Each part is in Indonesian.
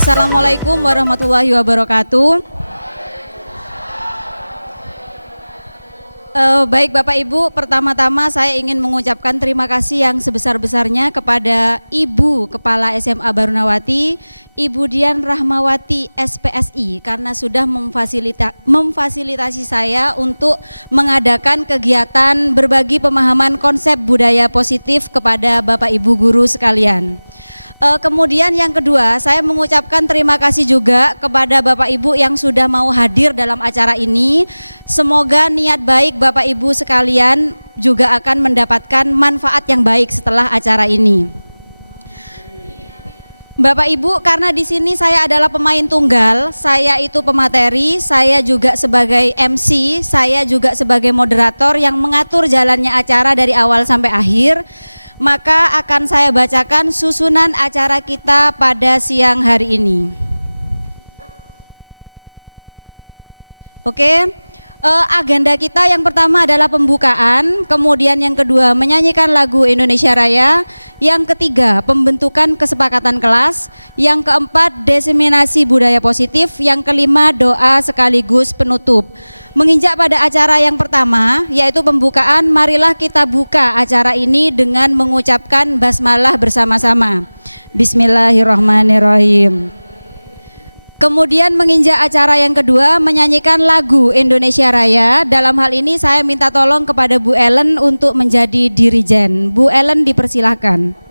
Assalamualaikum warahmatullahi wabarakatuh. Baik Bapak Ibu, pertama-tama saya ingin mengucapkan terima kasih yang sebesar-besarnya kepada Ibu Kepala SMA Barunawati, Ibu Dian Rahmawati SPSI, karena sudah memfasilitasi saya untuk mengadakan kegiatan berbagi pemahaman konsep budaya positif kepada Bapak Ibu guru sekalian. Kemudian yang kedua, saya mengucapkan terima kasih juga kepada Bapak Ibu yang sudah mau hadir dalam acara ini. Semoga niat baik Bapak Ibu sekalian juga akan mendapatkan manfaat yang baik setelah acara ini. Bapak Ibu, karena di sini saya adalah pemain tunggal, saya itu pemateri, saya juga sebagai MC, saya juga sebagai moderator yang mengatur jalannya acara dari awal sampai akhir. Maka akan saya bacakan susunan acara kita pada siang hari ini. Oke, agenda kita yang pertama adalah pembukaan, kemudian yang kedua menyanyikan lagu Indonesia Raya, yang ketiga pembentukan kesepakatan kelas, yang keempat diseminasi budaya positif, yang kelima doa sekaligus penutup. Menginjak pada acara yang pertama, yaitu pembukaan, marilah kita buka acara ini dengan mengucapkan basmalah bersama-sama. Bismillahirrahmanirrahim. Kemudian menginjak acara yang kedua, menyanyikan lagu Indonesia Raya. Dalam hal ini saya minta tolong kepada Bu Ellen untuk menjadi dirijen. Bu Ellen dipersilahkan.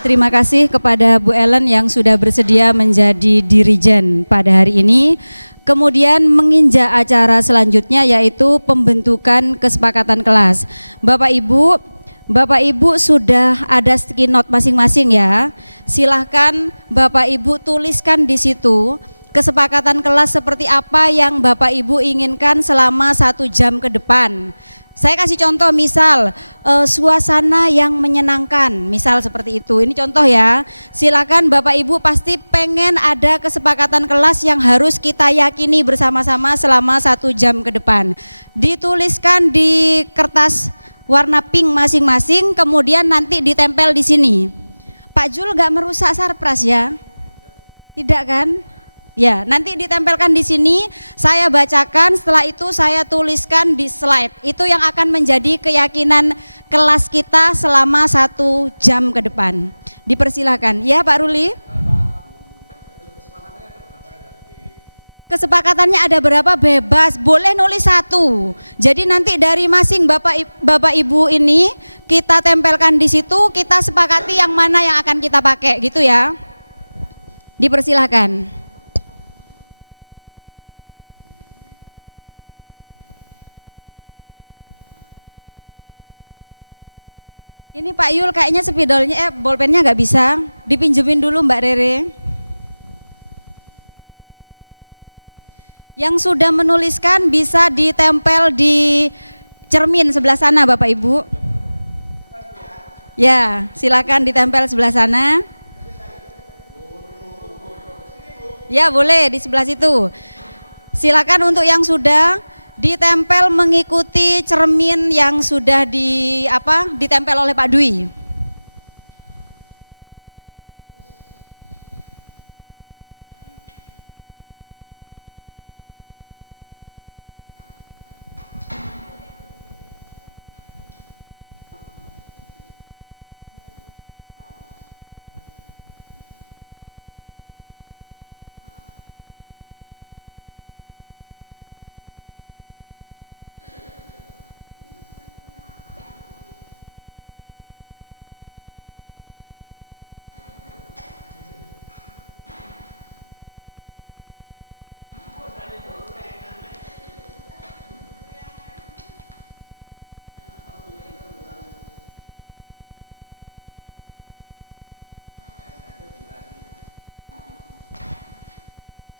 Terima kasih kepada Bu Ellen yang sudah bersedia menjadi dirijen pada hari ini. Kemudian menginjak acara selanjutnya yaitu pembentukan kesepakatan kelas. Bapak Ibu sudah ada sticky note masing-masing ya. Silahkan Bapak Ibu tuliskan di situ kesepakatan kelas seperti apa yang Bapak Ibu inginkan selama 1 jam ke depan. Saya kasih contoh, misal suasana yang menyenangkan, misal seperti itu. Ini contoh ya. Silakan Bapak Ibu pasti pengen ada kesepakatan kelas yang harus kita yakini bersama-sama selama 1 jam ke depan. Dituliskan di kertas warna pink masing-masing, kemudian nanti ditempel di sini. Pak Jul gak merusak sarpras ya? Tidak kan? Ya, nanti ditempelkan di sini, saya bacakan, setelah itu saya tuliskan di slide. Itu yang akan menjadi keyakinan kelas kita selama 1 jam ke depan. Dipersilakan. Ya Pak Ruli. Kesepakatannya ada berapa? Bebas, boleh nulis satu. Jadi nanti dari masing Bapak Ibu ini kita tempelkan di situ, kita sepakati yang mana yang akan kita pakai gitu ya. Dipersilahkan. Ini Pak Yul kayaknya spidolnya bolpennya nggak bisa, dipinjemin dulu Mbak Rere. Yang sudah menuliskan bisa ditempel di cermin sebelah sana Bapak Ibu. Ya, silakan ditempel sebelah sana. Ya boleh di sebelah situ. Silakan untuk yang sudah ditempel mengikuti cermin yang sudah ditempel oleh Pak Dwi.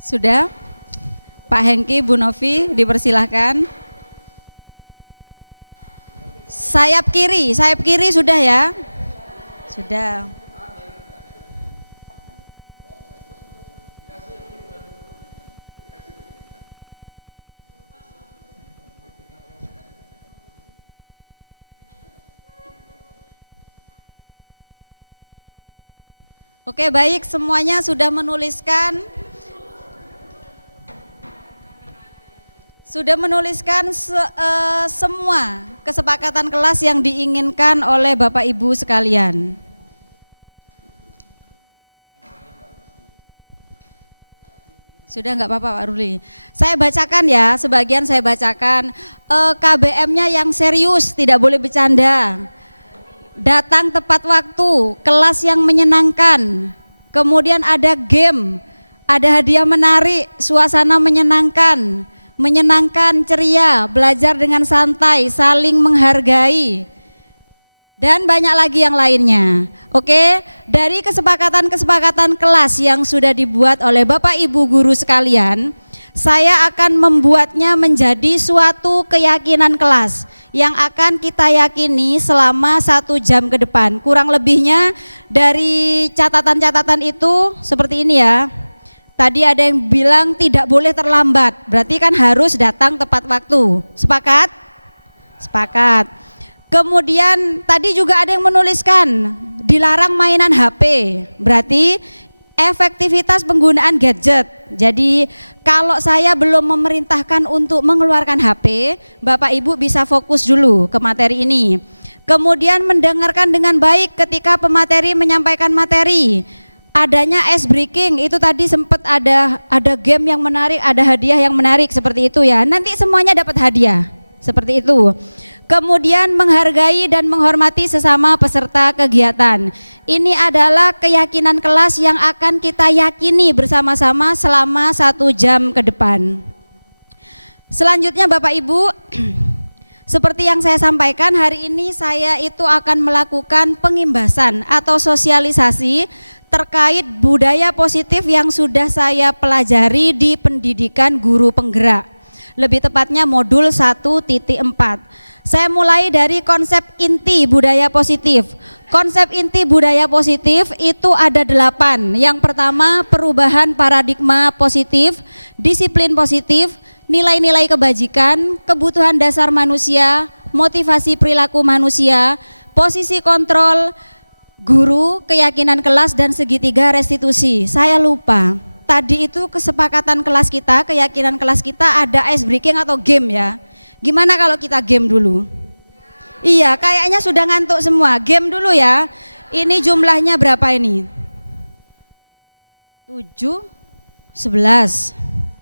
Sudah? Pak Hengki, Bu Novi, dipersilahkan. Sayap kiri sudah ya? Sudah. Oke, baik, semuanya sudah menuliskan. Semua kesepakatan kelas yang diinginkan oleh Bapak Ibu sekalian. Sudah nggak apa-apa Pak Ruli. Saya bacakan ya, sebagian saya bacakan. KBM-nya yang serius, tidak boleh bercanda. Datang tepat waktu, kelas yang menyenangkan. Kemudian ada game, ada hadiah menarik, suasana menyenangkan, ceria, belajar dengan santai, saling menghargai, dan banyak lagi yang lainnya. Oke, dari kesepakatan kelas yang sudah dibuat oleh Bapak Ibu guru sekalian, saya akan membuatnya menjadi suatu keyakinan kelas yang akan kita yakini selama 1 jam ke depan. Kurang lebihnya dari catatan-catatan itu seperti ini ya. Tadi ada yang bilang tidak boleh terlambat, berarti kan harus datang tepat waktu. Sepakat? Sepakat. Kemudian tadi juga ada yang menuliskan dilarang mainan HP, berarti efektivitas penggunaan gadget. Jadi kalau saya belum memerintahkan untuk mengeluarkan HP, Bapak Ibu bisa fokus dulu ke materi ini. Kemudian mendengarkan dengan baik ketika pemateri menyampaikan materi. Adanya ice breaking, itu tadi sempat ada game yang menarik, ada hadiah yang menarik seperti itu ya. Nanti semuanya dapat hadiah seperti itu. Kemudian menghargai dan menghormati sesama peserta kegiatan. Ini adalah keyakinan kelas yang akan kita yakini bersama-sama selama 1 jam ke depan. Selanjutnya Bapak Ibu, seperti yang saya sampaikan, hari ini saya itu akan melakukan pengimbasan atau sosialisasi terkait budaya positif yang sudah saya pelajari di pendidikan guru penggerak. Lebih tepatnya modul 1.4. Saya mulai dari konsep inti budaya positif. Konsep inti budaya positif itu ada 8. Yang pertama, perubahan paradigma positif, disiplin positif, nilai-nilai kebajikan, kebutuhan dasar manusia, motivasi perilaku manusia, posisi kontrol guru, keyakinan kelas, dan segitiga restitusi. Saya lupa, tadi itu kesepakatan kelas kita, keyakinan kelas kita ada ice breaking atau game ya. Gimana kalau kita game dulu? Iya, kayaknya sudah ngantuk semua. Game dulu ya. Ini jumlahnya berapa ini? 7, 11.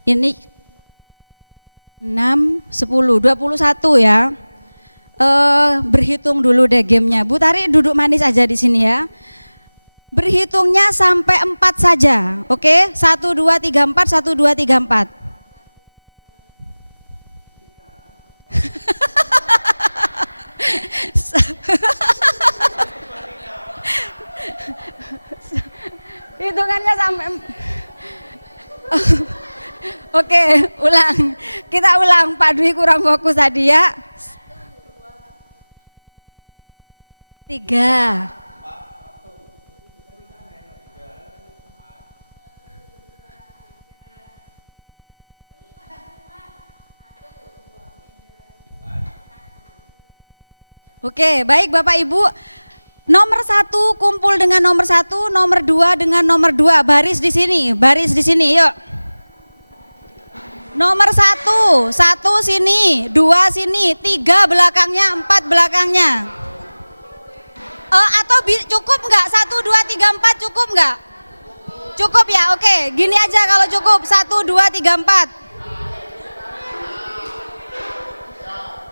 Ini 6, 10, 21 ya. Berhitung dulu deh gamenya. Bu Tari duduk manis aja di sini ya. Berhitungnya sampai 4 saja. Oke, 1, 2, 3, 4, 1, 2, 3, 4. Hitungannya sampai Oke, ulang. Kita ulang. Pak Dwi kurang fokus tadi ya. 3. Oke, baik Bapak Ibu. Nomor 1 kumpul dengan nomor 1, nomor 2 dengan nomor 2. Baris di sini, yuk. Nomor 1 sini, 2 sini, 3 belakangnya, 4 belakangnya. Atau cukup nggak? 1, 2, 3, 4 cukup nggak? Cukup ya, oke. Gini aja kalau cukup, 1, 2, 3, 4.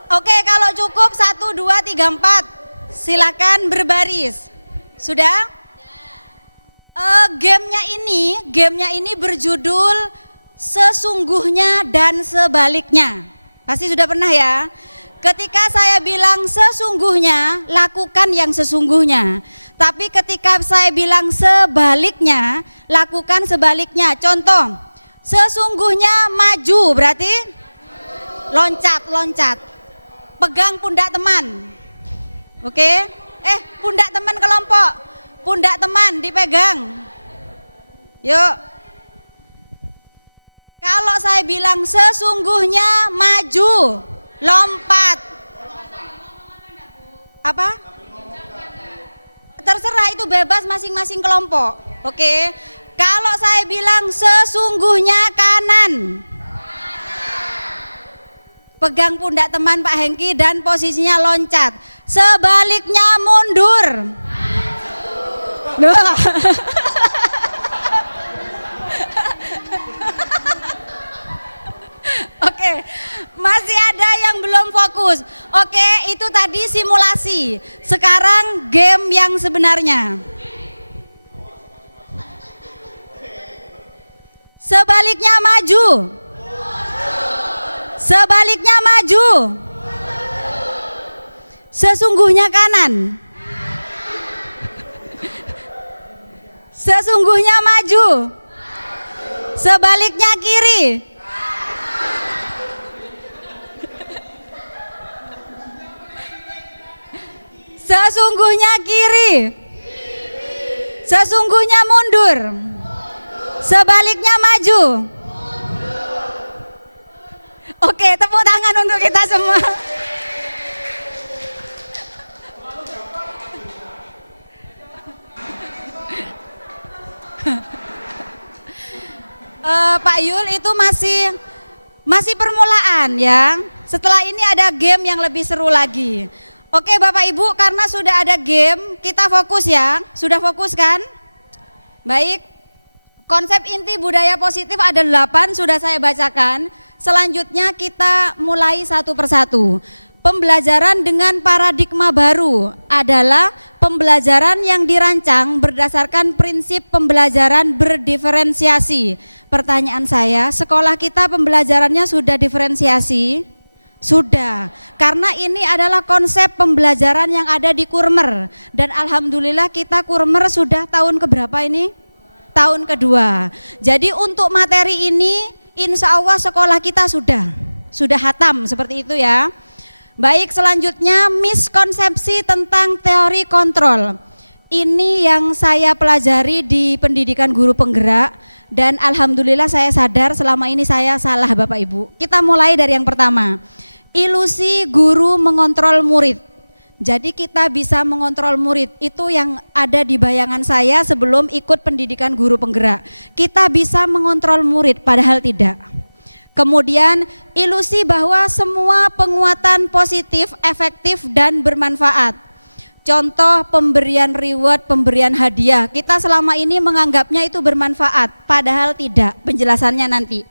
Oke, kalau cukup 1, 2, 3, 4. Silakan berbaris. Sudah? Gamenya ini berjudul sesungguhnya dan sebaliknya. Pasti sudah pernah ya? Ketika saya bilang sesungguhnya, lakukan yang sesungguhnya. Tapi ketika saya bilang sebaliknya, lakukan sebaliknya. Contoh, sesungguhnya maju berarti loncat. Pegang pundak teman. Oke? Pundak teman kelompok. Pundak teman dipegang. Yuk. Kalau saya bilang sesungguhnya maju, lompat. Apa? Terserah, itu bebas masing-masing kelompok. Oke. Kalau saya bilang sesungguhnya kanan. Pegang pundak teman Pak Hengki dan posisinya loncat. Sebaliknya mundur. Oke, masih ada yang belum fokus. Oke, itu tadi simulasi. Sekarang game yang sebenarnya. Sebaliknya maju. Sebaliknya maju. Sesungguhnya kanan. Sesungguhnya maju. Sebaliknya kiri. Sesungguhnya kiri. Sesungguhnya mundur. Sebaliknya maju. Oke, tepuk tangan untuk kita semua. Pak Yul, itu masih permulaan ya. Setelah ini ada game yang lebih seru lagi. Oke Bapak Ibu, karena sudah ada game, kita fokus ya. Sudah fokus kan? Baik. Konsep inti budaya positif ada 8, sudah saya bacakan. Selanjutnya kita mulai satu persatu. Pembelajaran dengan paradigma baru adalah pembelajaran yang dirancang berdasarkan prinsip pembelajaran berdiferensiasi. Pertanyaan saya, sekolah kita pembelajarannya sudah diferensiasi? Sudah, karena ini adalah konsep pembelajaran yang ada di Kurmer. Dan alhamdulillah kita Kurmer sudah tahun keberapa ini? Tahun kedua. Jadi untuk materi ini insya Allah sekolah kita sudah hatam seperti itu ya. Baik, selanjutnya miskonsepsi tentang teori kontrol. Ini yang saya pelajari di pendidikan guru penggerak dan alhamdulillah saya sadar selama ini saya salah Bapak Ibu. Kita mulai dari yang pertama. Ilusi guru mengontrol murid. Jadi kita bisa mengontrol murid, itu yang ada di bayangan saya sebelum ikut pendidikan guru penggerak. Kita bisa mengontrol murid padahal tidak. Kemudian ilusi bahwa semua penguatan positif, efektif dan bermanfaat. Contoh pemberian reward, pemberian hadiah, kita selama ini menganggapnya itu bermanfaat, padahal tidak, penjelasannya nanti.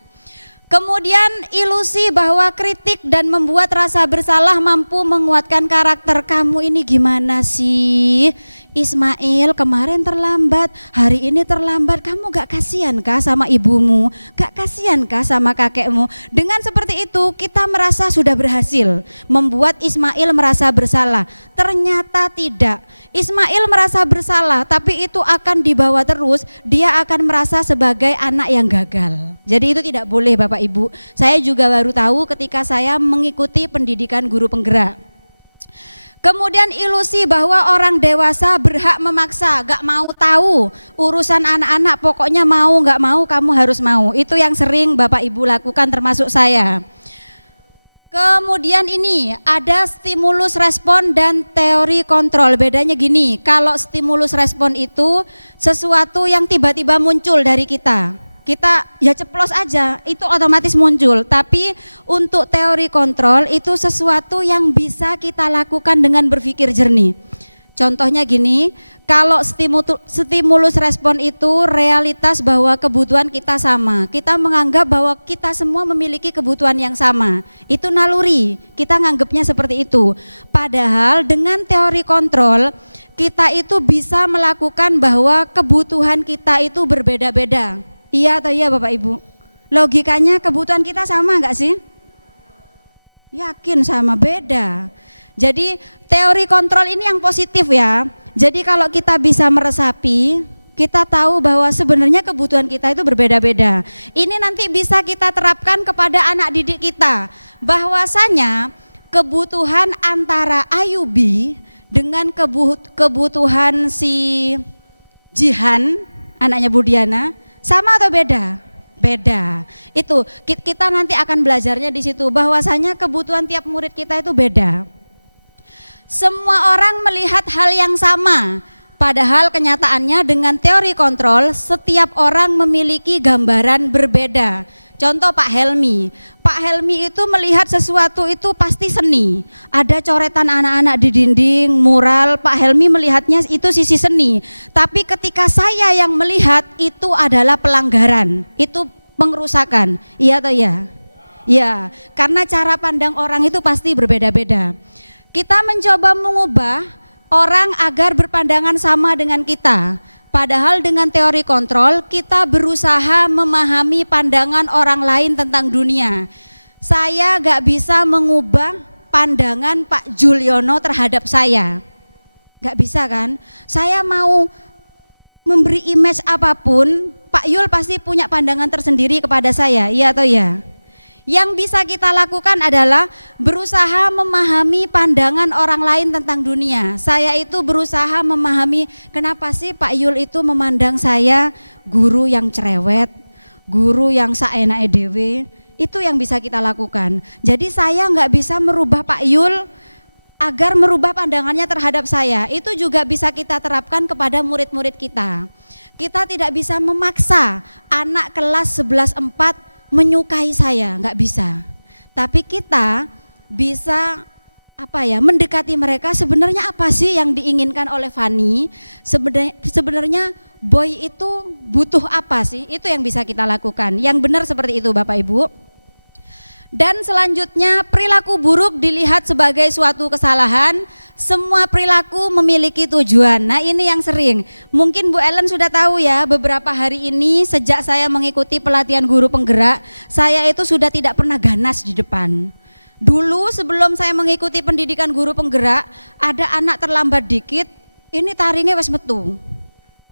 Kemudian ilusi bahwa kritik dan membuat rasa bersalah mampu menguatkan karakter. Kamu ini gimana sih? Ismail kemarin terlambat, hari ini terlambat. Kamu gak kasihan kah sama ibumu? Gak kasihan kah sama kakekmu? Dengan seperti itu kita merasa sudah berhasil membuat Ismail merasa bersalah. Ternyata tidak. Ismail merasa bersalah, tapi itu akan dibawa terus. Dia akan merasa sebagai anak yang gagal. Jadi itu tidak boleh Bapak Ibu. Saya juga baru tahu ketika saya mengikuti pendidikan guru penggerak. Kemudian ilusi bahwa orang dewasa berhak memaksa, gak mau tahu urusan anak-anak, pokoknya mau gak mau kamu harus mau. Itu yang sering Bapak Ibu lakukan termasuk saya. Kemudian ini ada stimulus respon dan teori kontrol. Bedanya gini, kalau stimulus respon itu sesuatu yang tiba-tiba muncul dari kita ya ceplos aja, itu otomatis muncul. Tapi untuk teori kontrol itu sesuatu yang bisa kita lakukan dengan berpikir jernih. Contohnya gini, kalau stimulus respon itu realitas bahwa kebutuhan kita sama. Kita menganggap bahwa kita semua memiliki kebutuhan yang sama. Itu naluri, kita nganggapnya seperti itu. Padahal dengan teori kontrol, kita itu bisa melakukan bahwa kebutuhan kita itu berbeda-beda. Iya atau iya Bapak Ibu? Logikanya kebutuhan kita sama enggak sih? Yakin sama, beda. Jadi teori kontrol ini yang positif ya. Jadi kalau kita bisa meresapi, kita tahu bahwa sebenarnya kebutuhan kita itu berbeda-beda. Ini nanti bisa kita terapkan kepada anak didik kita. Bahwasanya kebutuhan antara Ayubi dengan kebutuhan si Jihan, anaknya Budiana, sama atau beda? Beda. Itu kita nanti akan belajarnya di situ bahwasanya kebutuhan tiap murid kita itu beda. Semua orang melihat hal yang sama, padahal kenyataannya dengan teori kontrol setiap orang memiliki gambaran berbeda. Contoh Pak Helmi. Pak Helmi itu melihat sesuatu itu pasti seni. Ada coretan anak-anak di dinding, mural, Pak Helmi melihatnya itu sisi seni. Tapi ketika saya yang melihat itu adalah pelanggaran, itu pengerusakan. Iya atau ya? Ya, karena cara pandang orang itu pasti berbeda-beda. Kita mencoba mengubah orang agar berpandangan sama dengan kita. Padahal dengan teori kontrol kita berusaha memahami pandangan orang lain tentang dunia. Saya gak bisa mengubah pandangan Pak Juliono terhadap saya. Gak bisa kan? Saya mau memberi image apapun, Pak Yul pasti punya pandangan tersendiri kepada saya, iya atau ya? Yang bisa kita lakukan adalah berusaha memahami pandangan orang lain tentang dunia. Saya itu berusaha memahami kenapa sih Pak Yul itu memandang saya guru yang cerewet, guru yang saenake dhewe. Itu yang bisa kita lakukan. Jadi saya nggak bisa merubah Pak Yul agar merubah pandangannya terhadap saya. Itu juga bisa kita terapkan kepada murid-murid kita. Kita tidak bisa memaksa anak kelas 11-4 menyukai saya, nggak bisa. Tapi kita bisa mendekati mereka. Sebenarnya apa sih yang diinginkan oleh Fani? Sebenarnya boy itu butuh apa sih? Itu yang bisa kita lakukan. Yang benar seperti itu Bapak Ibu. Dan selanjutnya perilaku buruk dilihat sebagai suatu kesalahan. Semua perilaku memiliki tujuan. Nah ini yang sering. Mungkin Bu Ellen sudah tahu ya, beberapa hari ini sejak saya mengikuti pelatihan guru penggerak, saya itu sudah tidak pernah ganas di depan. Dulu sebelum saya mengikuti pendidikan guru penggerak, ada anak terlambat dikit, ini taringnya wes metu.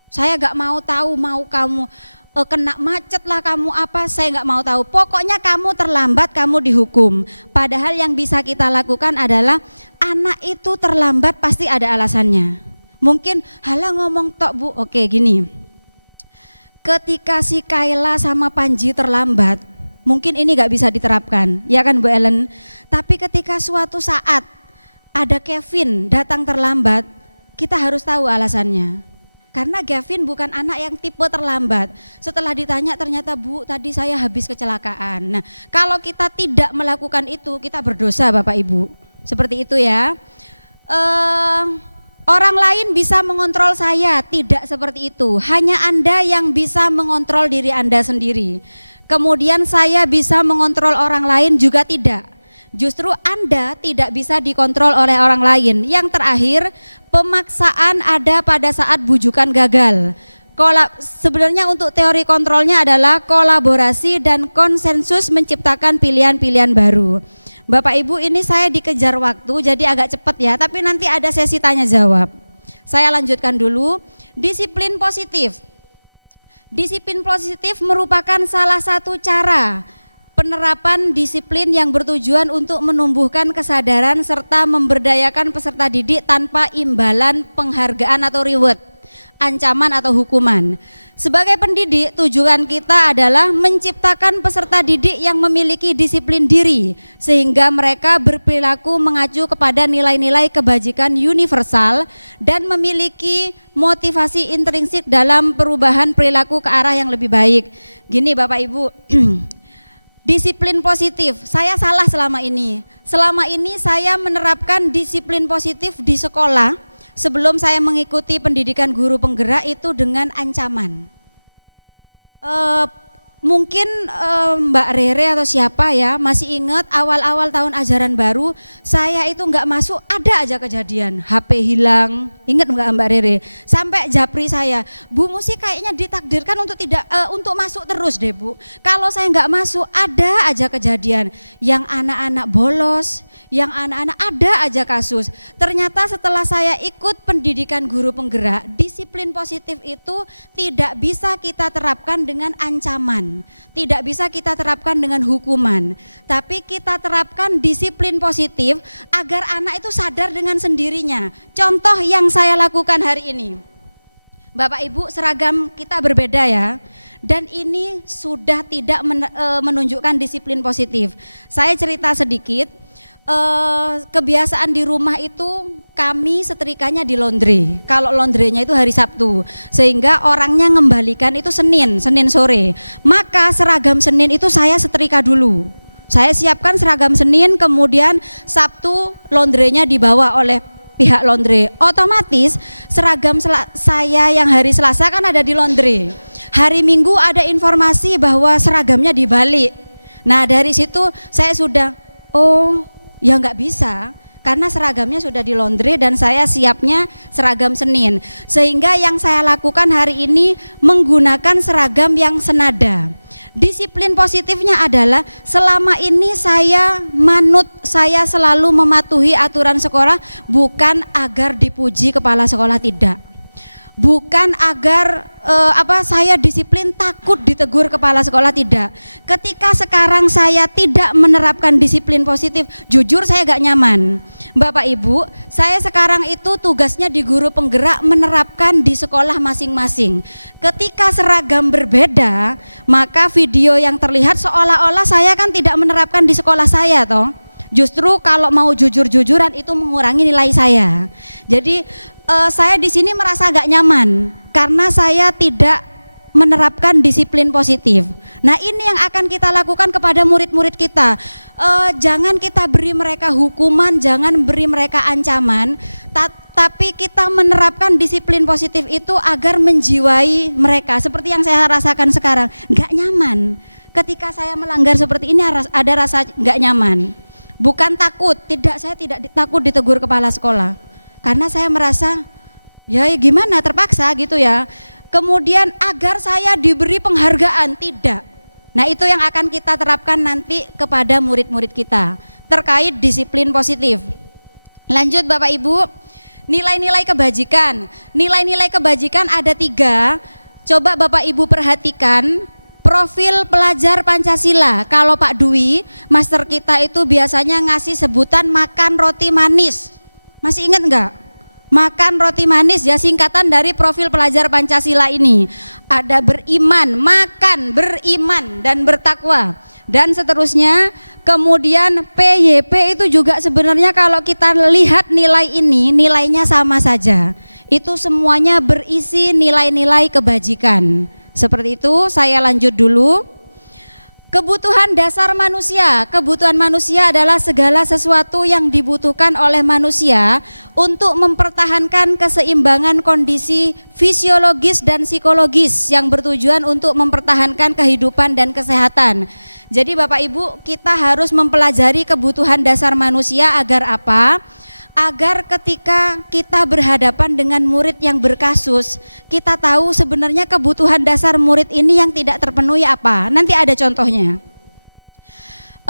Saya gak mau tahu, mau kamu kena macet lah kamu apa, saya nggak mau tahu. Pokoknya kamu terlambat, kamu dihukum. Padahal yang bisa kita lakukan adalah anak itu terlambat pasti ada alasannya. Mungkin halah ngomong tok Bu, oke gini. Ketika si Kayla sama Panji terlambat, mungkin ini nggak bisa diterapkan, ya kan Bu Ellen? Tapi ketika suatu saat ada Kevin datang terlambat, kita harus tahu alasannya. Karena Gavin bukan anak yang tipe terlambat. Setelah ditanya ternyata Bu tadi saya habis kecelakaan. Nah kalau kita tidak melakukan itu kita berdosa Bapak Ibu. Seperti itu ya. Orang lain bisa mengontrol saya, tidak seperti itu. Hanya Anda yang bisa mengontrol diri Anda sendiri. Kemudian saya bisa mengontrol orang lain juga tidak. Justru Anda tidak bisa dikontrol oleh orang lain. Yang terakhir, pemaksaan ada pada saat bujukan gagal. Sebenarnya untuk teori kontrolnya adalah kolaborasi dan konsensus menciptakan pilihan-pilihan baru. Bapak Ibu, ini saya dikejar waktu jadi agak cepat ya, tapi nanti ada sesi tanya jawab. Saya lanjutkan dulu. Disiplin positif. Disiplin positif merupakan salah satu cara penerapan disiplin yang bertujuan untuk menumbuhkan kesadaran serta memberdayakan peserta didik tanpa imbalan penghargaan atau reward, ancaman atau hukuman. Sebagai pendidik, tujuan kita adalah menciptakan peserta didik yang memiliki disiplin diri sehingga mereka berperilaku mengacu kepada nilai-nilai kebajikan universal dan memiliki motivasi intrinsik dalam perubahan perilaku ke arah yang lebih baik. Gini Bapak Ibu, disiplin positif, saya salah selama ini. Selama ini saya menerapkan disiplin positif di sekolah. Sebelum saya mengikuti pendidikan guru penggerak itu dengan ancaman. Mungkin Mbak Rere atau siapa ya masih ingat awal-awal tahun ajaran baru saya itu nggak masuk, ada aja kejadian HP hilang, ingat nggak Mbak Rere? Sampai japri saya, Bu Musi kayaknya ditakdirkan untuk untuk masuk terus deh Bu. Kalau saya nggak masuk ada aja kejadian, yang anak-anak bolos, yang anak-anak ada aja kasus. Ternyata setelah saya ikut pendidikan guru penggerak, disiplin positif itu tidak bisa kita terapkan dengan ancaman, tidak bisa kita terapkan dengan hukuman, tapi kita terapkan disiplin positif agar anak itu sadar dengan sendirinya. Contoh yang saya lakukan hari ini, Bapak Ibu, seragam kita berbeda ya, dan ini sudah tidak menunjukkan disiplin positif. Saya cerita sedikit. Kebiasaan di rumah itu kami setrikanya di laundry. Kalau laundrynya itu hari Sabtu, sehingga orangnya ngembalikan itu Senin sore. Maka seragam Senin itu saya setrika dulu. Saya siapkan seragam Senin, kemudian Sabtu laundrynya dibawa oleh pihak laundry. Otomatis seragam saya yang hari Selasa kan ada di laundry. Hari Minggu ada informasi bahwa seragamnya dibalik. Nah dari situ saya sudah, ya nggak bisa karena seragamnya sudah di laundry dan saya siapnya seragam Senin. Sehingga yang saya lakukan hari ini menggunakan seragam yang senada. Disiplin positifnya adalah selama ini saya manut, saya selalu mematuhi aturan sekolah, bukan agar dipuji kepala sekolah, tidak. Bukan agar saya disiplin takut ditegur kepala sekolah, tidak. Ketika sekarang saya tidak menerapkan disiplin positif, jujur saya gak nyaman. Bapak Ibu, saya sekarang itu tugasnya di guru penggerak menerapkan di sekolah masing-masing. Ketika seragam berbeda, maka video yang terlihat seolah-olah saya kan tidak menerapkan di sekolah saya toh. Justru kalau mau jujur-jujuran itu mengurangi nilai saya. Jadi saya di sini merasa gak nyaman karena saya tidak menerapkan disiplin positif. Nah ini yang akan kita lakukan kepada murid-murid kita. Jangan kita beri mereka hukuman, jangan beri mereka ancaman, tapi kita menerapkan disiplin positif itu agar menjiwai mereka. Seperti yang saya rasakan sekarang, gak nyaman. Ketika saya melanggar seperti ini ada rasa gak nyaman. Bukan takut, saya tidak takut ditegur kepala sekolah. Karena saya merasa ya gimana, terpaksa gitu ya. Kemudian agar saya diberi penghargaan, tidak. Nah itu yang akan kita terapkan nanti kepada murid-murid kita terkait disiplin positif. Lanjut Bapak Ibu, nilai-nilai kebajikan. Nilai-nilai kebajikan ada 3. Coba Bapak Ibu perhatikan profil pelajar Pancasila. Kalau Pak Dwi, master kita itu biasanya ngasih sebutan makan roti manis. Masih ingat enggak? Makan roti manis ya, singkatan dari profil pelajar Pancasila ini. Ada beriman, makan, beriman dan bertakwa dan seterusnya. Kemudian PYP itu juga sebenarnya kalau kita lihat nilai ini, nilainya sama saja. Itu semuanya berisi nilai-nilai kebajikan. Seperti itu, saya lanjut dulu. Kebutuhan dasar manusia. Kebutuhan manusia adalah segala sesuatu yang dibutuhkan oleh manusia untuk mempertahankan keseimbangan kondisi fisiologis dan psikologis yang bertujuan untuk mempertahankan kehidupan dan kesehatan. Jadi Bapak Ibu, kita harus mempelajari kebutuhan dasar manusia agar apa? Agar ketika kita berhadapan dengan murid yang berkasus, kita tahu sebenarnya kebutuhan dasar murid ini yang tidak terpenuhi apa. Nanti ada contohnya. 5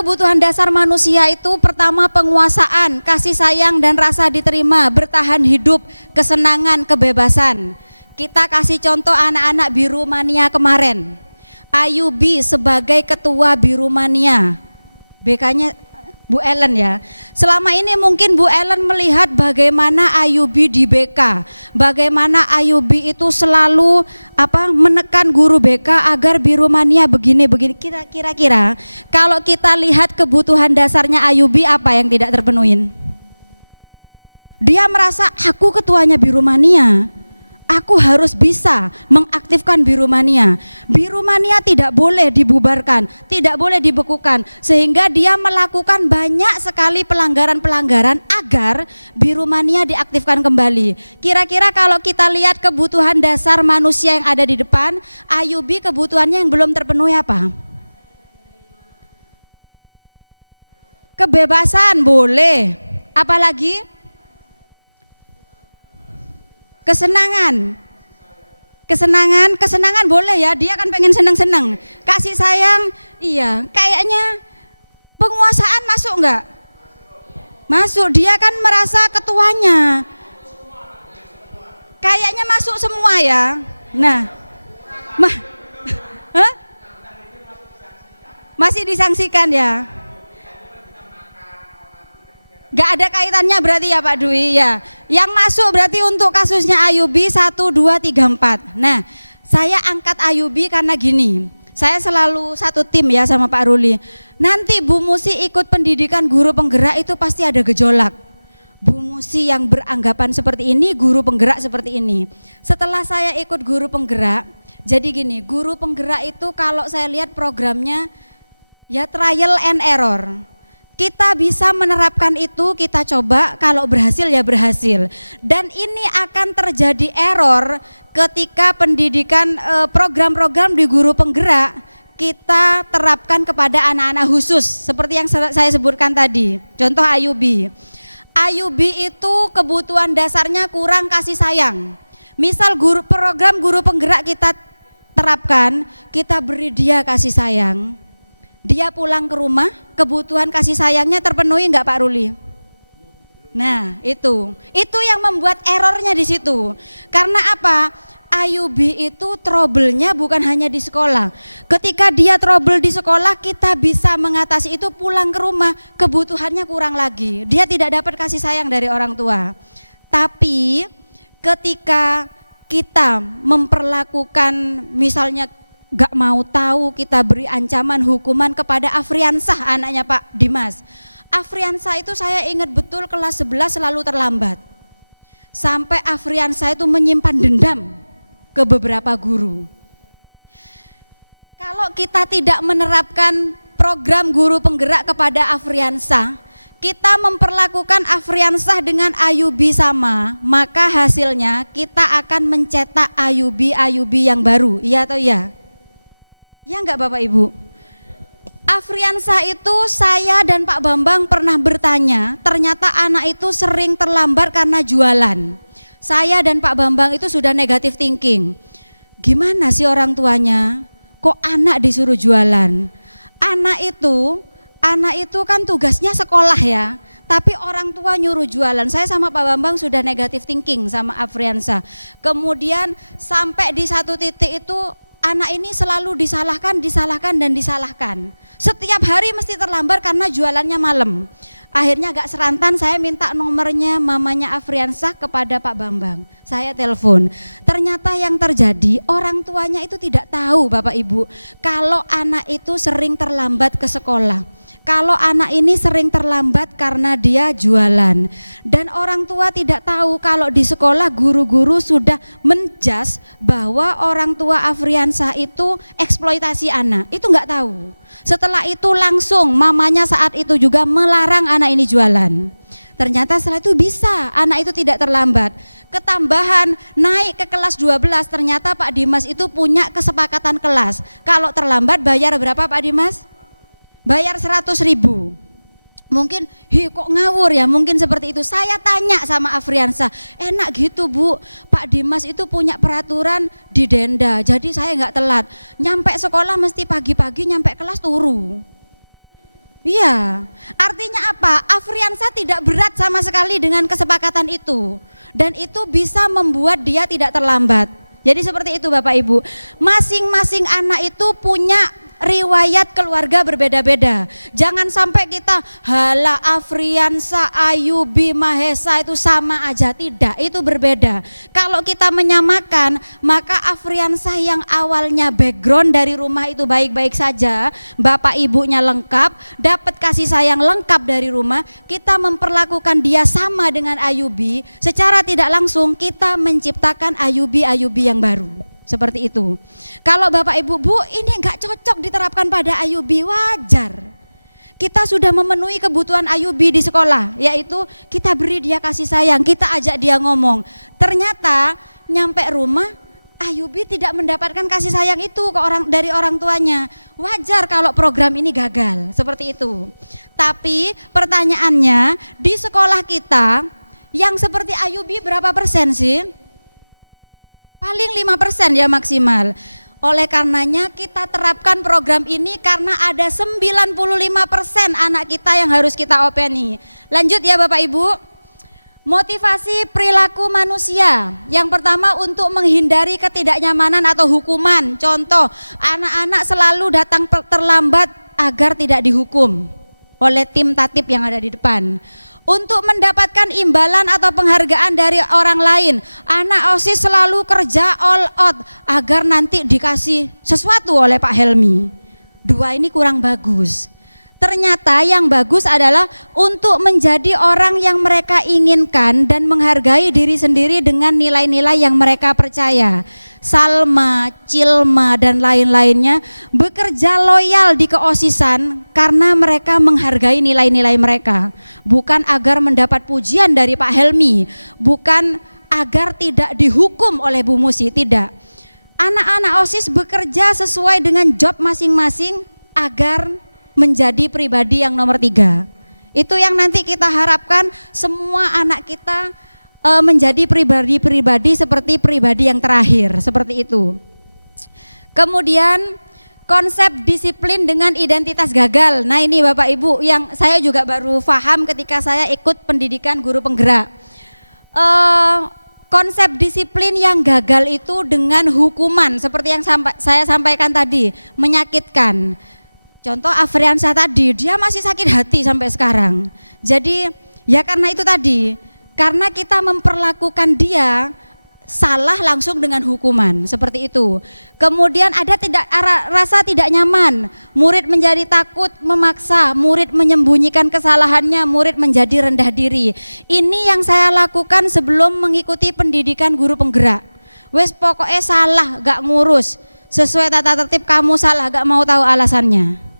kebutuhan dasar manusia itu: pertama, penguasaan, kasih sayang dan rasa diterima, bertahan hidup, kesenangan, kebebasan. Kita kasih contoh anak-anak Birumania kemarin. Ayubi sebagai ketua Birumania, BK-nya Bu Ellen ya. Selama ini mungkin Bu Ellen melihat bagaimana Ayubi di BK, bagaimana Ayubi itu selalu menekan guru BK agar Birumania begini-begini. Kira-kira kalau kita lihat kebutuhan dasarnya Ayubi, apa yang tidak terpenuhi? Dia merasa, aku ketuanya Birumania, aku harus bisa mengaktifkan Birumania. Birumania tidak boleh dibubarkan, tidak boleh dibekukan, sehingga dia melakukan banyak sekali pelanggaran-pelanggaran agar Birumania diaktifkan kembali. Kira-kira kalau kita lihat kebutuhan dasar manusia yang ada di depan, Ayubi kebutuhannya yang belum terpenuhi apa? Kebebasan boleh, apalagi? Kesenangan boleh ya, dia kan pengen seneng-seneng. Kasih sayang, iya. Kayaknya penguasaan masuk enggak? Masuk, dia kan merasa ketuanya. Kayaknya masuk semua ya. Nah, masih disangsikan ya. Gak ada kaitannya berarti ya Pak Dwi ya. Yang masuk berarti untuk kasusnya Ayubi 1, 2, 3, 4. Nah, saya angkat Ayubi karena gini, saya selalu satu tim ya sama Pak Ruli. Nanti Bu Musi ikut pendidikan guru penggerak itu pasti ada gejolak. Bu Musi yang beranggapan seperti ini, guru penggerak seperti ini. Setelah saya ikut guru penggerak, jadi gini, guru penggerak itu kalau saya lihat programnya ya trial and error. Kita bisa menerapkan itu, kita coba, kalau berhasil ya berhasil. Dan ini akan terjadi error ketika pendidikan program-program di guru penggerak kita terapkan kepada anak-anak khusus seperti yang saya sebutkan tadi. Contoh Ayubi. Ayubi itu kebutuhan dasarnya kurang kasih sayang. Misal program guru penggerak kita terapkan, kita beri dia kasih sayang. Dia pulang ke rumah, kebutuhan kasih sayangnya terpenuhi enggak Pak Ruli? Nah, itu yang membuat errornya di situ. Karena apa? Ayubi itu trouble-nya bukan hanya di sekolah. Ketika dia trouble di sekolah, kita bisa mengatasi itu, pulang ke rumah, kebutuhannya kurang lagi. Dia tidak dapat kasih sayang dari orang tua. Tapi ketika kita memperlakukan misalnya gak mau tahu, kita beri ancaman hukuman kepada Afriansah, anaknya Pak Dimas. Afriansah itu saya ingat betul kelas 11 selalu terlambat. Sampai Afriansah itu menyimpan dendam ke beberapa guru. Kalau kita tidak menerapkan program guru penggerak kepada Afriansah, kita memperlakukan Afriansah dengan Ayubi sama, maka hasilnya kita akan mencetak Ayubi yang baru. Iya atau iya? Ya enggak Bapak Ibu? Afriansah itu saya dan Pak Bambang pernah bertanya, ternyata anak itu sering terlambat karena jualan. Saya dan Pak Bambang itu sudah negatif thinking. Gimana sih orang tuanya? Kok anak disuruh jualan? Anak itu kan tugasnya sekolah ya, tapi orang tua nyuruh jualan. Saya sama Pak Bambang sudah negatif thinking sama Afriansah. Kemudian sampai di satu titik itu anak ini selalu disalahkan. Setiap hari mesti terlambat karena jualannya malam. Akhirnya agak serantan, saya minta nomornya mamanya Afriansah kepada Pak Bambang. Saya telepon. Ternyata yang terjadi, orang tuanya itu tidak tahu Bapak Ibu, kalau anak itu sering terlambat ke sekolah. kalau anak ini sering terlambat karena dia jualan, dan orang tua tidak tahu kalau di sekolah guru-guru sudah menjas bahwa orang tua Afriansah itu eksploitasi anak, itu nggak tahu. Setelah itu langsung mamanya saat itu juga melarang anak ini jualan. Ternyata setelah itu bisa, anak itu tidak terlambat. Ketambahan naik ke kelas 12, ternyata Pak Dimas itu punya kesepakatan kelas. Kalau terlambat bayar berapa Pak Dimas? Bayar 100.000. Mungkin, kok ngawur ya, mungkin seperti itu. Saya tanya sama Afriansah, enak gitu Bu, Pak Dimas itu punya peraturan didenda, jadi saya nggak telat. Nyampe sekolah mesti pagi-pagi, nyampe kelas turu. Iya, artinya apa? Afriansah tidak berat sama sekali dengan kesepakatan itu, dan itu bisa membuat dia tidak terlambat. Jadi seperti itu Bapak Ibu, masing-masing anak itu punya riwayat keluarga berbeda-beda. Jangan sampai kita hala Afriansah, Ayubi, Mahesa itu sama aja, tidak, itu berbeda. Kalau kita menyamakan, maka Afriansah yang awalnya background dari rumah itu baik-baik saja, bapak ibunya lengkap, dapat kasih sayang lengkap dari rumah, kita memperlakukan dia sama dengan Ayubi, secara tidak langsung kita menciptakan Ayubi-Ayubi yang baru. Seperti itu. Kalau Bapak Ibu, Bu, ini enggak cocok diterapkan pada Ayubi, wajar. Kita sudah memenuhi kebutuhan Ayubi di sekolah, yaitu kita beri dia kasih sayang, kita ajak dia ngomong. Ternyata nyampe rumah Ayubi tidak mendapatkan kasih sayang itu dari orang tuanya. Wajar kalau program ini gagal, seperti itu. Tapi pertanyaannya, di sekolah kita yang seperti Ayubi berapa persen sih? Paling 5% ya maksimal. Oleh karenanya kita terapkan program ini karena ada 95% anak kita yang harus kita openi. Lanjut ya Bapak Ibu. Motivasi perilaku manusia. Yang pertama untuk menghindari ketidaknyamanan atau hukuman. Contoh, anak-anak selalu datang terlambat agar tidak dihukum oleh tim tatib yang ada di depan. Untuk mendapatkan imbalan atau penghargaan dari orang lain, anak OSIS selalu kerja all out agar nanti dikasih sesuatu oleh Pak Helmi. Dua ini kurang bagus. Ternyata yang bagus adalah untuk menjadi orang yang mereka inginkan dan menghargai diri sendiri dengan nilai-nilai yang mereka percaya. Salma, Cilma, dan lain-lainnya bekerja loyal di keosisan karena mereka menghargai nilai-nilai mereka, bukan agar mendapat pujian dari Pak Helmi, bukan agar tidak dihukum oleh Bu Musi, tidak. Anak-anak OSIS bekerja sesuai dengan job masing-masing agar menjadi pribadi yang nomor 3. Itu yang nanti kita harapkan semua anak kita menjadi pribadi-pribadi seperti pribadi yang terakhir, seperti itu. Kemudian konsep disiplin dengan identitas gagal. Nah ini Bapak Ibu yang saya juga baru paham ketika saya ikut pendidikan guru penggerak. Konsep disiplin yang gagal itu dengan hukuman seperti yang saya sampaikan tadi, menyakitkan. Contoh Afriansah tadi, dia masih sakit hati sampai sekarang. Jadi ya karena itu tadi, karena kita memperlakukan dia salah langsung dengan hukuman, seperti itu. Kemudian ada rasa tidak nyaman, murid menjadi takut, memaksa, murid menyembunyikan kesalahannya, murid menjadi rendah diri. Ini yang saya lakukan sebelum mengikuti pendidikan guru penggerak. Wes pokoknya salah, gak ngurus, sesuai tata tertib kamu salah, gak mau tahu alasannya.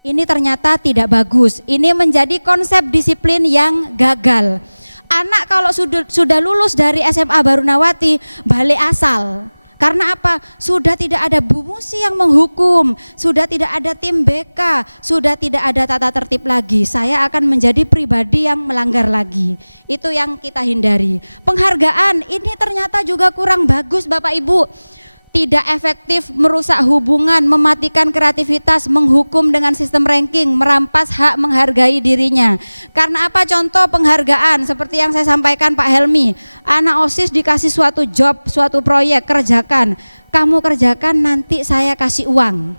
Ini ternyata tidak bagus, ini menjadi konsep disiplin yang gagal. Anak kalau sudah lulus dari SMA Barunawati balik asal. Karena apa? Sudah tidak ada Bu Musi yang menghukum, sudah tidak ada tim BK, sudah tidak ada tata tertib lagi. Saya akan menjadi pribadi yang melanggar lagi. Itu yang kita hindari. Penghargaan ini ternyata juga kurang bagus Bapak Ibu. Tidak efektif, merusak hubungan, mematikan kreativitas, menghukum dengan sistem ranking, merampas hak menghargai dirinya. Karena apa? Contoh penghargaan seperti yang saya sampaikan Pak Helmi, anak OSIS dikasih suatu job, suatu proyek, kerjakan. Kamu kerjakan, nanti saya kasih uang.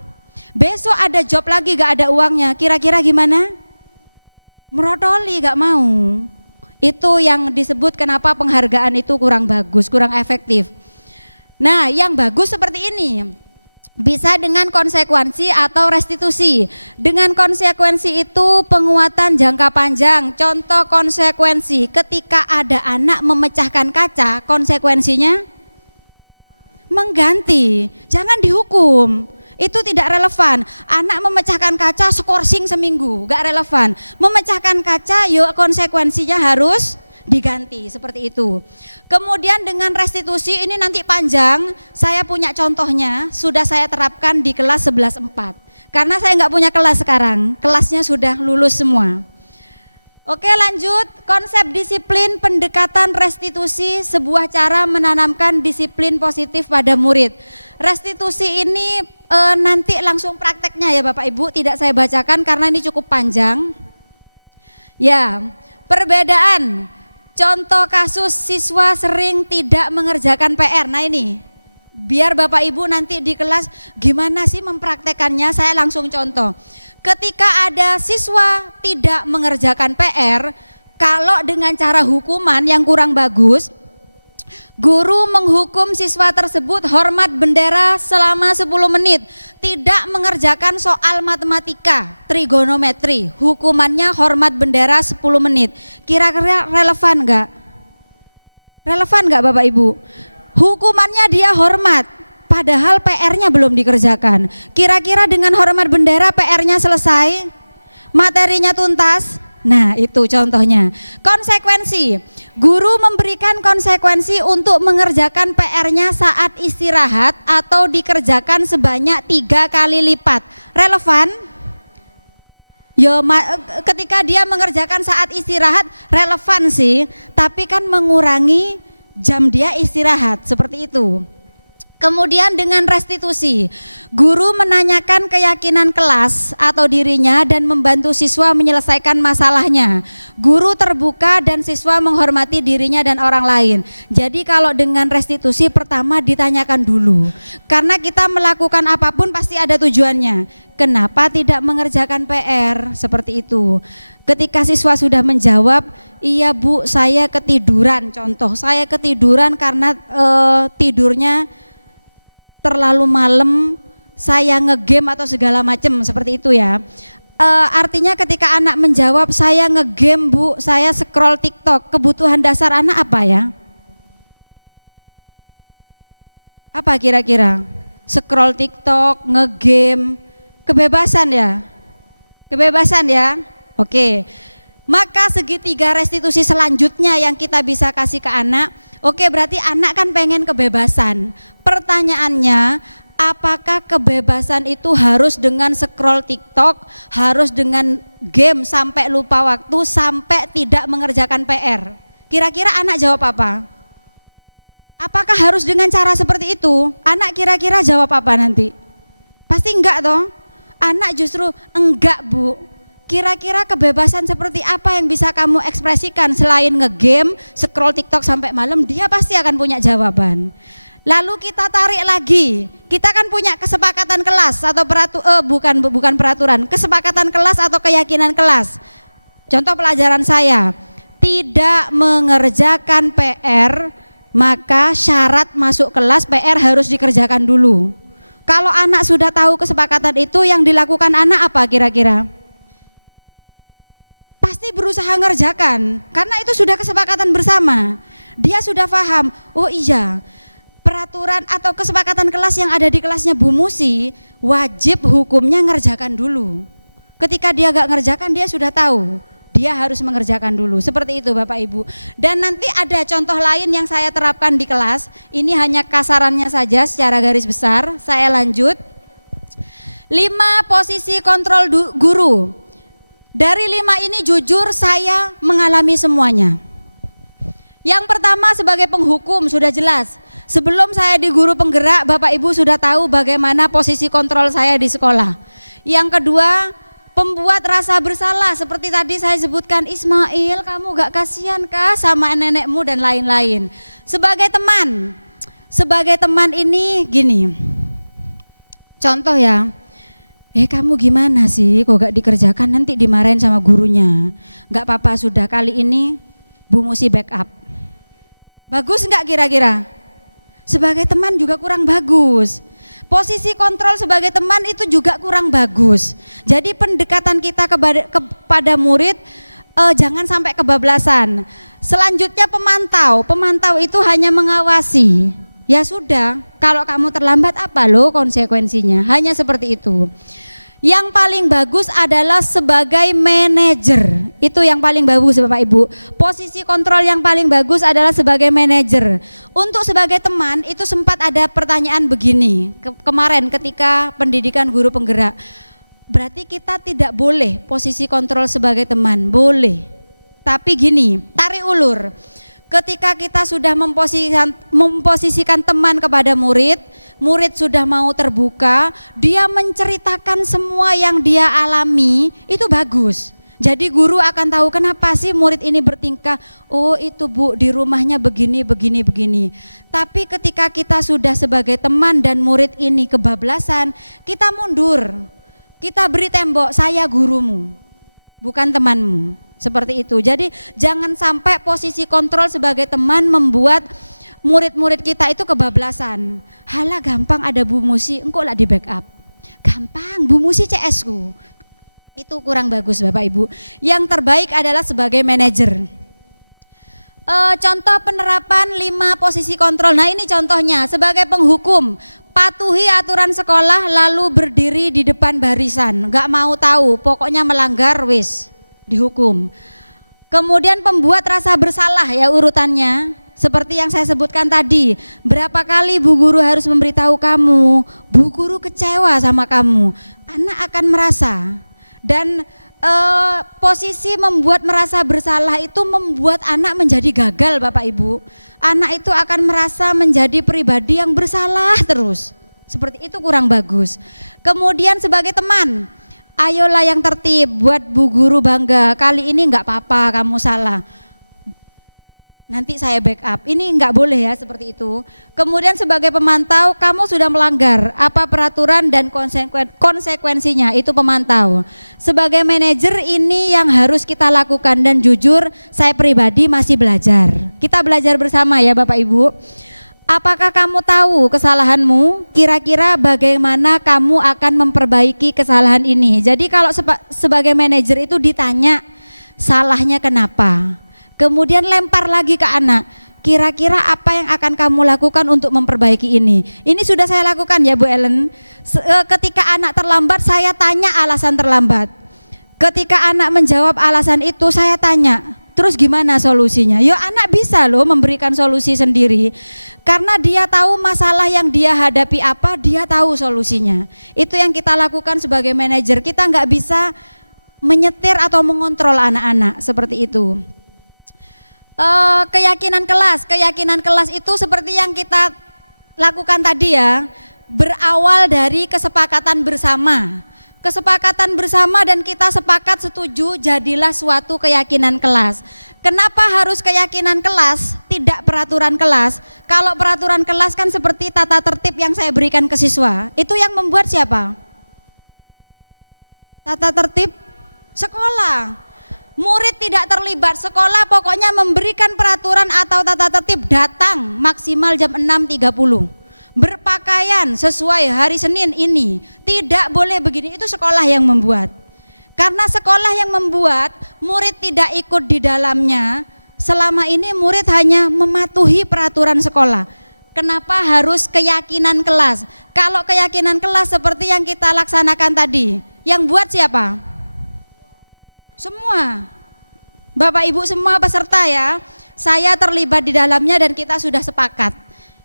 Besok ada job lagi gak ada uangnya, kira-kira gimana? Merotoli, gak mau. Itu yang disebut kenapa penghargaan itu kurang bagus, kurang efektif. Nah yang bagus seperti ini, Bisa dengan konsekuensi atau restitusi. Dengan konsekuensi itu penguatan jangka panjang. Contoh konsekuensi, ketika ada anak memecahkan kaca, konsekuensinya mengganti, jangan dihukum. Itu tidak relevan. Anak memecahkan kaca skorsing seminggu, gak relevan. Memecahkan kaca, yuk konsekuensinya harus diganti, seperti itu. Kemudian dengan restitusi ini nanti panjang, saya punya contohnya, sudah saya terapkan di kelas 11.4. Karena saya nggak punya kelas sekarang, kelasnya sudah lulus semua. Oke, lanjut. Konsep disiplin pendekatan restitusi, sebuah cara menanamkan disiplin positif pada murid. Restitusi ini nanti langsung prakteknya ya Bapak Ibu, tidak saya bacakan karena ini cukup panjang. Ya, perbedaan. Contoh kasus siswa sering tidak mengerjakan PR. Nah ini, biar Bapak Ibu nanti di kelas gimana sih mempraktekannya, saya langsung contoh. Ketika ada siswa tidak mengerjakan PR, kalau dengan cara hukuman yang kurang bagus, guru menghukum siswa tersebut hormat bendera selama 10 menit, tidak mengerjakan soal matematika, trigonometri, hukumannya hormat bendera 10 menit. Kira-kira relevan enggak? Relevan enggak Bapak Ibu? Hukumannya dia hormat, padahal PR-nya belum dikerjakan. Kira-kira dengan hormat bendera PR-nya selesai? Materinya tuntas? Nah itu contohnya. Konsekuensi, guru memberikan konsekuensi untuk mengerjakan PR-nya saat istirahat atau dikerjakan sebanyak 3 kali lipat. Relevan? Ketika dia mengerjakan saat istirahat relevan sih, tapi kan mengurangi jam dia istirahat, seperti itu. Kemudian dengan restitusi, guru menanyakan keyakinan kelas atau dirinya dan membantu siswa menyelesaikan masalahnya. Guru terbuka dan siswa menghormati dirinya dan orang lain. Jadi kalau dengan restitusi pertama ditanyakan dulu. Karena kita melakukan apapun pasti ada tujuannya. Kenapa tidak mengerjakan PR? Seperti itu. Ketika siswa sudah menjawab, iya Bu, saya ketiduran. Contoh, saya ketiduran karena tidurnya terlalu malam, saya ngegame atau segala macam, seperti itu ya. Artinya ketika anak menjawab saya ngegame Bu, saya scroll TikTok, kebutuhan dasar anak apa ya? Apa kira-kira? Scroll TikTok, ngegame, kebebasan ya? Kebebasan ya? Oke. Maka segitiga restitusi selanjutnya yang kita bisa kasih ke anak. Oke, berarti anak kan pengen kebebasan. Pertanyaannya, apakah kebebasan itu harus dengan scroll TikTok, harus dengan game sampai lupa waktu, sampai tidak mengerjakan PR? Kira-kira anak jawab apa? Apakah harus dengan cara seperti itu? Anak kira-kira jawab apa nanti? Pasti enggak toh? Anak justru enggak Bu. Kira-kira kebebasan seperti apa yang bisa kamu ekspresikan selain ngegame, scroll TikTok sampai malam? Dia pasti akan punya jawaban. Lalu kita tarik lagi, kita kan punya kesepakatan kelas atau bukan peraturan, kesepakatan kelas atau keyakinan kelas. Contoh pelajaran saya, tidak mengerjakan PR, maka syarat masuk kelas PR harus dikerjakan dulu. Kalau anak sudah tahu kesepakatan itu, yang dilakukan anak apa kira-kira? Pasti berusaha ngerjakan, karena itu sudah kesepakatan bersama. Dia sudah paham, oh iya, peraturan atau kesepakatan kelas yang ada di kelasnya Bu Musi, wajib hukumnya ngerjakan dulu. Ketika dia gak ngerjakan, dia sudah tahu, dia harus mengerjakan dulu. Seperti itu Bapak Ibu. Dan nanti ada contoh lain yang saya terapkan di kelas, ini hanya kasarannya saja secara garis besar. Saya lanjut. 5 posisi kontrol guru. Dari 5 ini jujur saya mengalami semuanya. Yang pertama sebagai penghukum sudah jelas. Sebelum saya di guru penggerak, Bapak Ibu sudah tahu bagaimana posisi kontrol saya di sekolah. Yang kedua, pembuat rasa bersalah, seperti tadi saya sebutkan, Ismail kamu gak kasihan kah sama nenekmu dan lain-lain. Sebagai teman ini gini, contoh ya, kamu gimana sih kok gak dikerjakan, nanti dimarahin sama gurunya. Gak apa-apa, sudah kali ini Bu Musi backup. Bagus gak kira-kira? Sebagai teman juga kurang bagus. Posisi kontrol sebagai teman itu juga kurang bagus. Jadi pendekatan kita kepada murid jangan sampai kebablasan. Selanjutnya pemantau. Pemantau itu hanya mengawasi. Ya sudah, kalau kamu terlambat apa loh konsekuensinya? Hanya seperti itu. Yang paling bagus adalah sebagai manajer. Itu yang paling bagus Bapak Ibu. Posisi kontrol yang paling bagus adalah sebagai manajer. Untuk sebagai teman itu sempat ada pertanyaan begini kemarin ketika pendidikan guru penggerak. Berarti kita tidak boleh posisi kontrol sebagai teman? Boleh. Tapi gini, tarik ulur. Ketika kita sudah memposisikan teman kepada murid, murid sudah mau terbuka, dia menceritakan semua yang dia alami, itu bagus. Jadi guru akan tahu kenapa sih murid ini bertingkah, oh itu Bu di rumahnya begini. Tapi ketika kita sudah sebagai teman dan murid ini kebablasan, kita mundur, kita beri tembok, saya gurumu, bukan temanmu, seperti itu. Jadi jangan sampai posisi kontrol sebagai teman membuat murid-murid kita itu kebablasan. Halah gampang ada Bu Musi, engkau lah di backup. Gampang, Bu Musi CS ku. Itu kurang bagus Bapak Ibu. Yang terbaik adalah sebagai manajer. Contoh penerapan 5 posisi kontrol. Nah ini contohnya, sebagai penghukum, patuhi aturan sekolah lalu berdiri di depan barisan. Gak mau tahu, pokoknya melanggar wis dihukum. Kemudian pembuat rasa bersalah ya urutannya. Seperti yang saya sebutkan tadi, berapa kali Bu Guru harus memberitahu kamu, Bu Guru kecewa sama kamu, anak akan merasa. Dan posisi membuat merasa bersalah itu membuat anak menjadi gagal Bapak Ibu. Anak itu akan merasa menjadi pribadi yang bersalah terus. Seperti itu kurang bagus. Kemudian sebagai teman, ayolah yang tertib, buat Bu Guru bangga, kali ini enggak apa-apa kamu salah, nanti saya backup. Ini enggak boleh ya seperti itu. Kemudian sebagai pemantau, kamu sudah melanggar apa peraturan dan konsekuensinya, itu pemantau. Sebagai manajer ini yang harus kita lakukan, dan jujur saya pribadi masih belajar. Kita belajar bersama ya Bapak Ibu. Apakah kamu tahu kesalahanmu? Kira-kira bagaimana kamu akan memperbaiki kesalahan ini? Jadi kalau sebagai manajer itu ditanya salahnya kenapa? Kemudian lempar lagi ke anak, kira-kira apa yang akan kamu lakukan untuk memperbaiki ini? Ini sudah saya lakukan ya Bu Ellen. Ketika anak terlambat, saya tanya alasan terlambat. Ketika anak menjawab alasan itu, saya tanya, terus gimana solusinya? Yo anak bisa loh memberikan solusi sendiri. Karena dia tahu masalah yang dia hadapi apa, dia tahu solusinya. Itu yang kita lakukan sebagai manajer. Kita nggak bisa menyetir atau mengontrol anak-anak seperti itu. Keyakinan kelas itu seperti yang kita lakukan tadi ya, berawal dari kesepakatan bersama dan kita sepakat setuju, jadilah suatu keyakinan kelas. Kenapa harus keyakinan kelas, tidak peraturan kelas? Kalau peraturan kelas kan seperti tata tertib yang saya berikan ke siswa, itu yang membuat siapa? Tata tertib sekolah. Murid tidak terlibat, sekolah pokoknya memberikan peraturan atau tata tertib, datang maksimal jam 6.30, berpakaian sesuai hari Senin ini, tidak boleh begini, itu sekolah yang membuat. Karena sekolah yang membuat, murid tidak ikut di dalamnya, selama ini murid hanya mematuhi peraturan sekolah. Kenapa harus keyakinan kelas? Kalau keyakinan kelas seperti yang kita laksanakan tadi, yang buat siapa? Semua, Bapak Ibu semua peserta ya, saya terlibat di dalamnya dan kita sudah sepakat.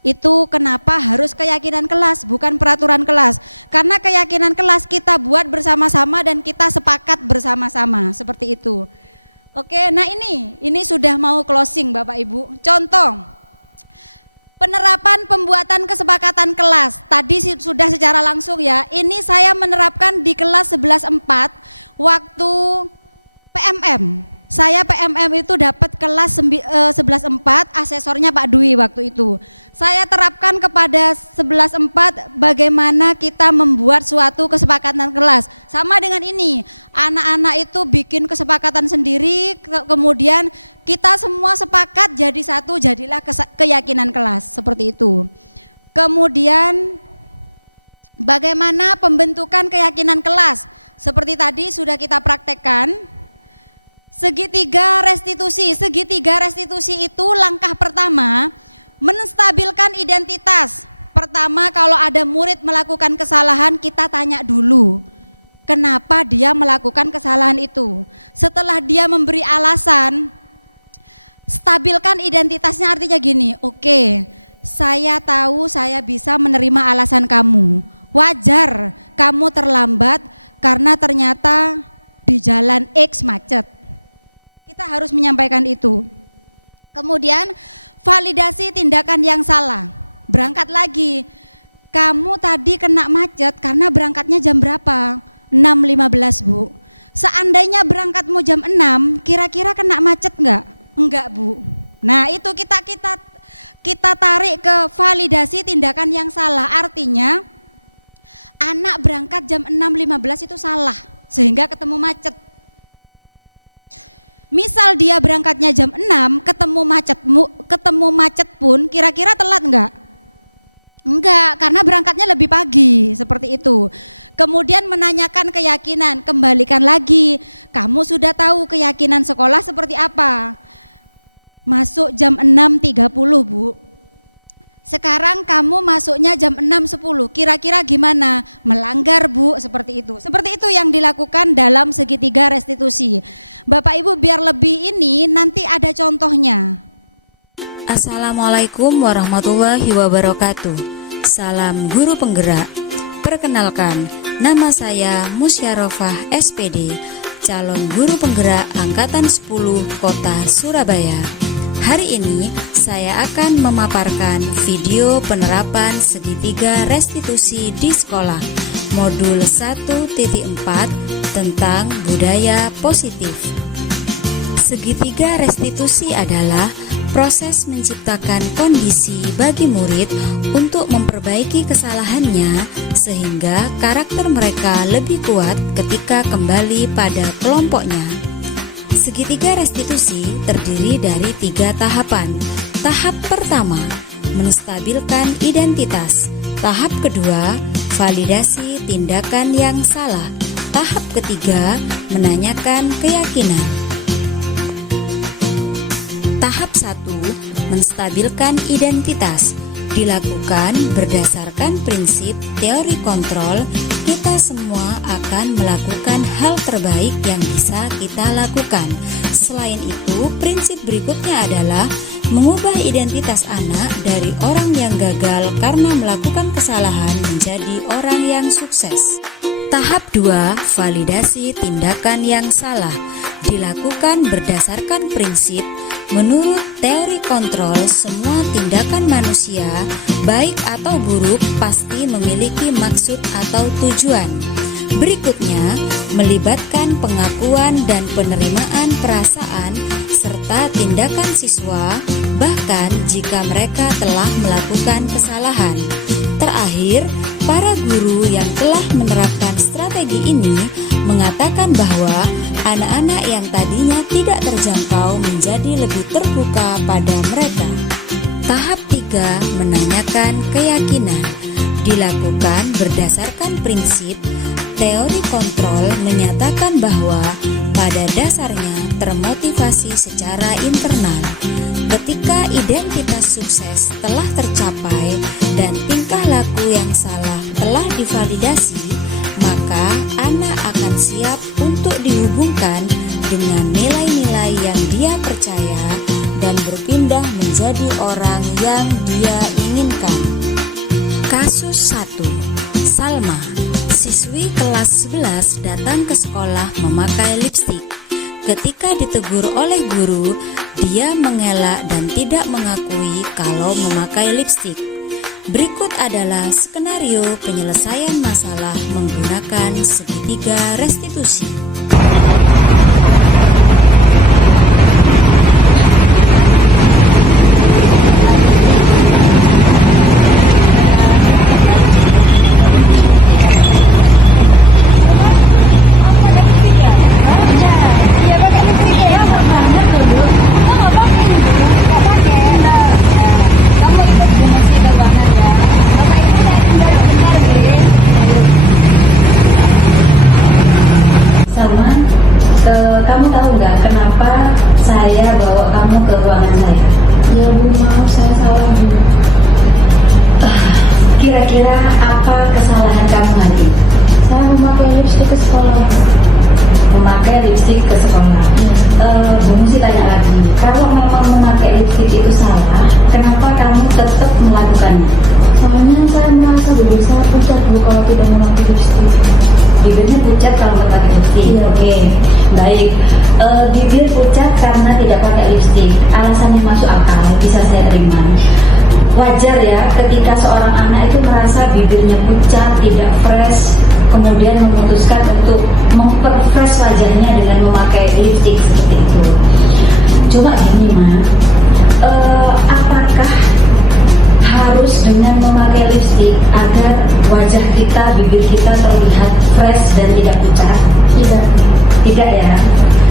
Itu kenapa harus keyakinan kelas, bukan peraturan kelas. Karena keyakinan kelas kita buat bersama-sama dan kita sepakat bersama-sama, seperti itu. Oke, nah ini sudah mau closing Bapak Ibu. Contoh, penerapan pembuatan kesepakatan kelas. Tadi sudah secara langsung ya, ini saya menerapkan di kelas 11.4 waktu PMM. Saya PMM itu dapat kelas 11.4, asesornya Pak Dwi waktu itu. Saya terapkan kepada 11.4 bagaimana kita membuat suatu kesepakatan kelas. Sama dengan ini, anak-anak itu bikin kesepakatan sendiri, kemudian kita semua sepakat jadi satu, jadilah keyakinan kelas, seperti itu. Kemudian Bagaimana pembentukan keyakinan kelas? Seperti tadi sudah kita praktekkan. Segitiga restitusi. Segitiga restitusi itu langkah pertama menstabilkan identitas. Pertama, kalau ada murid melakukan kesalahan, kita tanya dulu kenapa dia melakukan kesalahan itu. Setelah dia memberi alasan, stabilkan identitasnya, artinya gini, oke, saya tahu saya bisa menerima alasan kamu. Wajar kamu terlambat karena ternyata di jalan X macet. Kita harus menyampaikan itu. Kemudian validasi tindakan yang salah. Berangkat lagi. Kamu tadi kena macet karena berangkatnya jam berapa? 6.15, Bu. Seandainya berangkatmu jam 6, kira-kira kena macet enggak? Enggak, Bu. Nah, itu kita tarik ke validasi tindakan yang salah. Artinya anak berangkat jam 6.15 itu salah sehingga ketemu macet. Misal dia berangkatnya jam 6, ketemu macet pun kira-kira telat enggak? Enggak, karena berangkatnya lebih pagi, seperti itu. Kemudian menanyakan keyakinan, kembalikan lagi. Kamu sudah tahu keyakinan sekolah seperti apa? Masuk jam 6.30, Bu. Sekarang kamu masuknya jam 6.10, kira-kira gimana? Melanggar, Bu, seperti itu. Seperti itu yang dilakukan dalam segitiga restitusi. Bapak Ibu biar lebih ini nanti ada contohnya. Assalamualaikum warahmatullahi wabarakatuh. Salam guru penggerak. Perkenalkan, nama saya Musyarofah SPD, calon guru penggerak Angkatan 10 Kota Surabaya. Hari ini saya akan memaparkan video penerapan segitiga restitusi di sekolah modul 1.4 tentang budaya positif. Segitiga restitusi adalah proses menciptakan kondisi bagi murid untuk memperbaiki kesalahannya sehingga karakter mereka lebih kuat ketika kembali pada kelompoknya. Segitiga restitusi terdiri dari 3 tahapan. Tahap pertama, menstabilkan identitas. Tahap kedua, validasi tindakan yang salah. Tahap ketiga, menanyakan keyakinan. Tahap 1, menstabilkan identitas. Dilakukan berdasarkan prinsip teori kontrol. Kita semua akan melakukan hal terbaik yang bisa kita lakukan. Selain itu, prinsip berikutnya adalah mengubah identitas anak dari orang yang gagal karena melakukan kesalahan menjadi orang yang sukses. Tahap 2, validasi tindakan yang salah. Dilakukan berdasarkan prinsip menurut teori kontrol, semua tindakan manusia, baik atau buruk, pasti memiliki maksud atau tujuan. Berikutnya, melibatkan pengakuan dan penerimaan perasaan serta tindakan siswa, bahkan jika mereka telah melakukan kesalahan. Terakhir, para guru yang telah menerapkan strategi ini mengatakan bahwa anak-anak yang tadinya tidak terjangkau menjadi lebih terbuka pada mereka. Tahap 3, menanyakan keyakinan. Dilakukan berdasarkan prinsip teori kontrol menyatakan bahwa pada dasarnya termotivasi secara internal. Ketika identitas sukses telah tercapai dan tingkah laku yang salah telah divalidasi, maka anak akan siap untuk dihubungkan dengan nilai-nilai yang dia percaya dan berpindah menjadi orang yang dia inginkan. Kasus 1. Salma, siswi kelas 11 datang ke sekolah memakai lipstik. Ketika ditegur oleh guru, dia mengelak dan tidak mengakui kalau memakai lipstik. Berikut adalah skenario penyelesaian masalah menggunakan segitiga restitusi. kenapa saya bawa kamu ke ruangan saya? Ya Bu, maaf saya salah Bu. Kira-kira apa kesalahan kamu hari ini? Saya memakai lipstik ke sekolah Bu. Memakai lipstik ke sekolah. Bu Musi tanya lagi, kalau memang memakai lipstik itu salah, kenapa kamu tetap melakukannya? Soalnya saya merasa bibir saya pucat Bu kalau tidak memakai lipstik. Bibirnya pucat kalau nggak pakai lipstik. Iya. Oke, baik. Bibir pucat karena tidak pakai lipstik. Alasannya masuk akal, bisa saya terima. Wajar ya, ketika seorang anak itu merasa bibirnya pucat, tidak fresh, kemudian memutuskan untuk memperfresh wajahnya dengan memakai lipstik seperti itu. Coba gini, Ma, apakah harus dengan memakai lipstik agar wajah kita, bibir kita terlihat fresh dan tidak pucat? Tidak ya.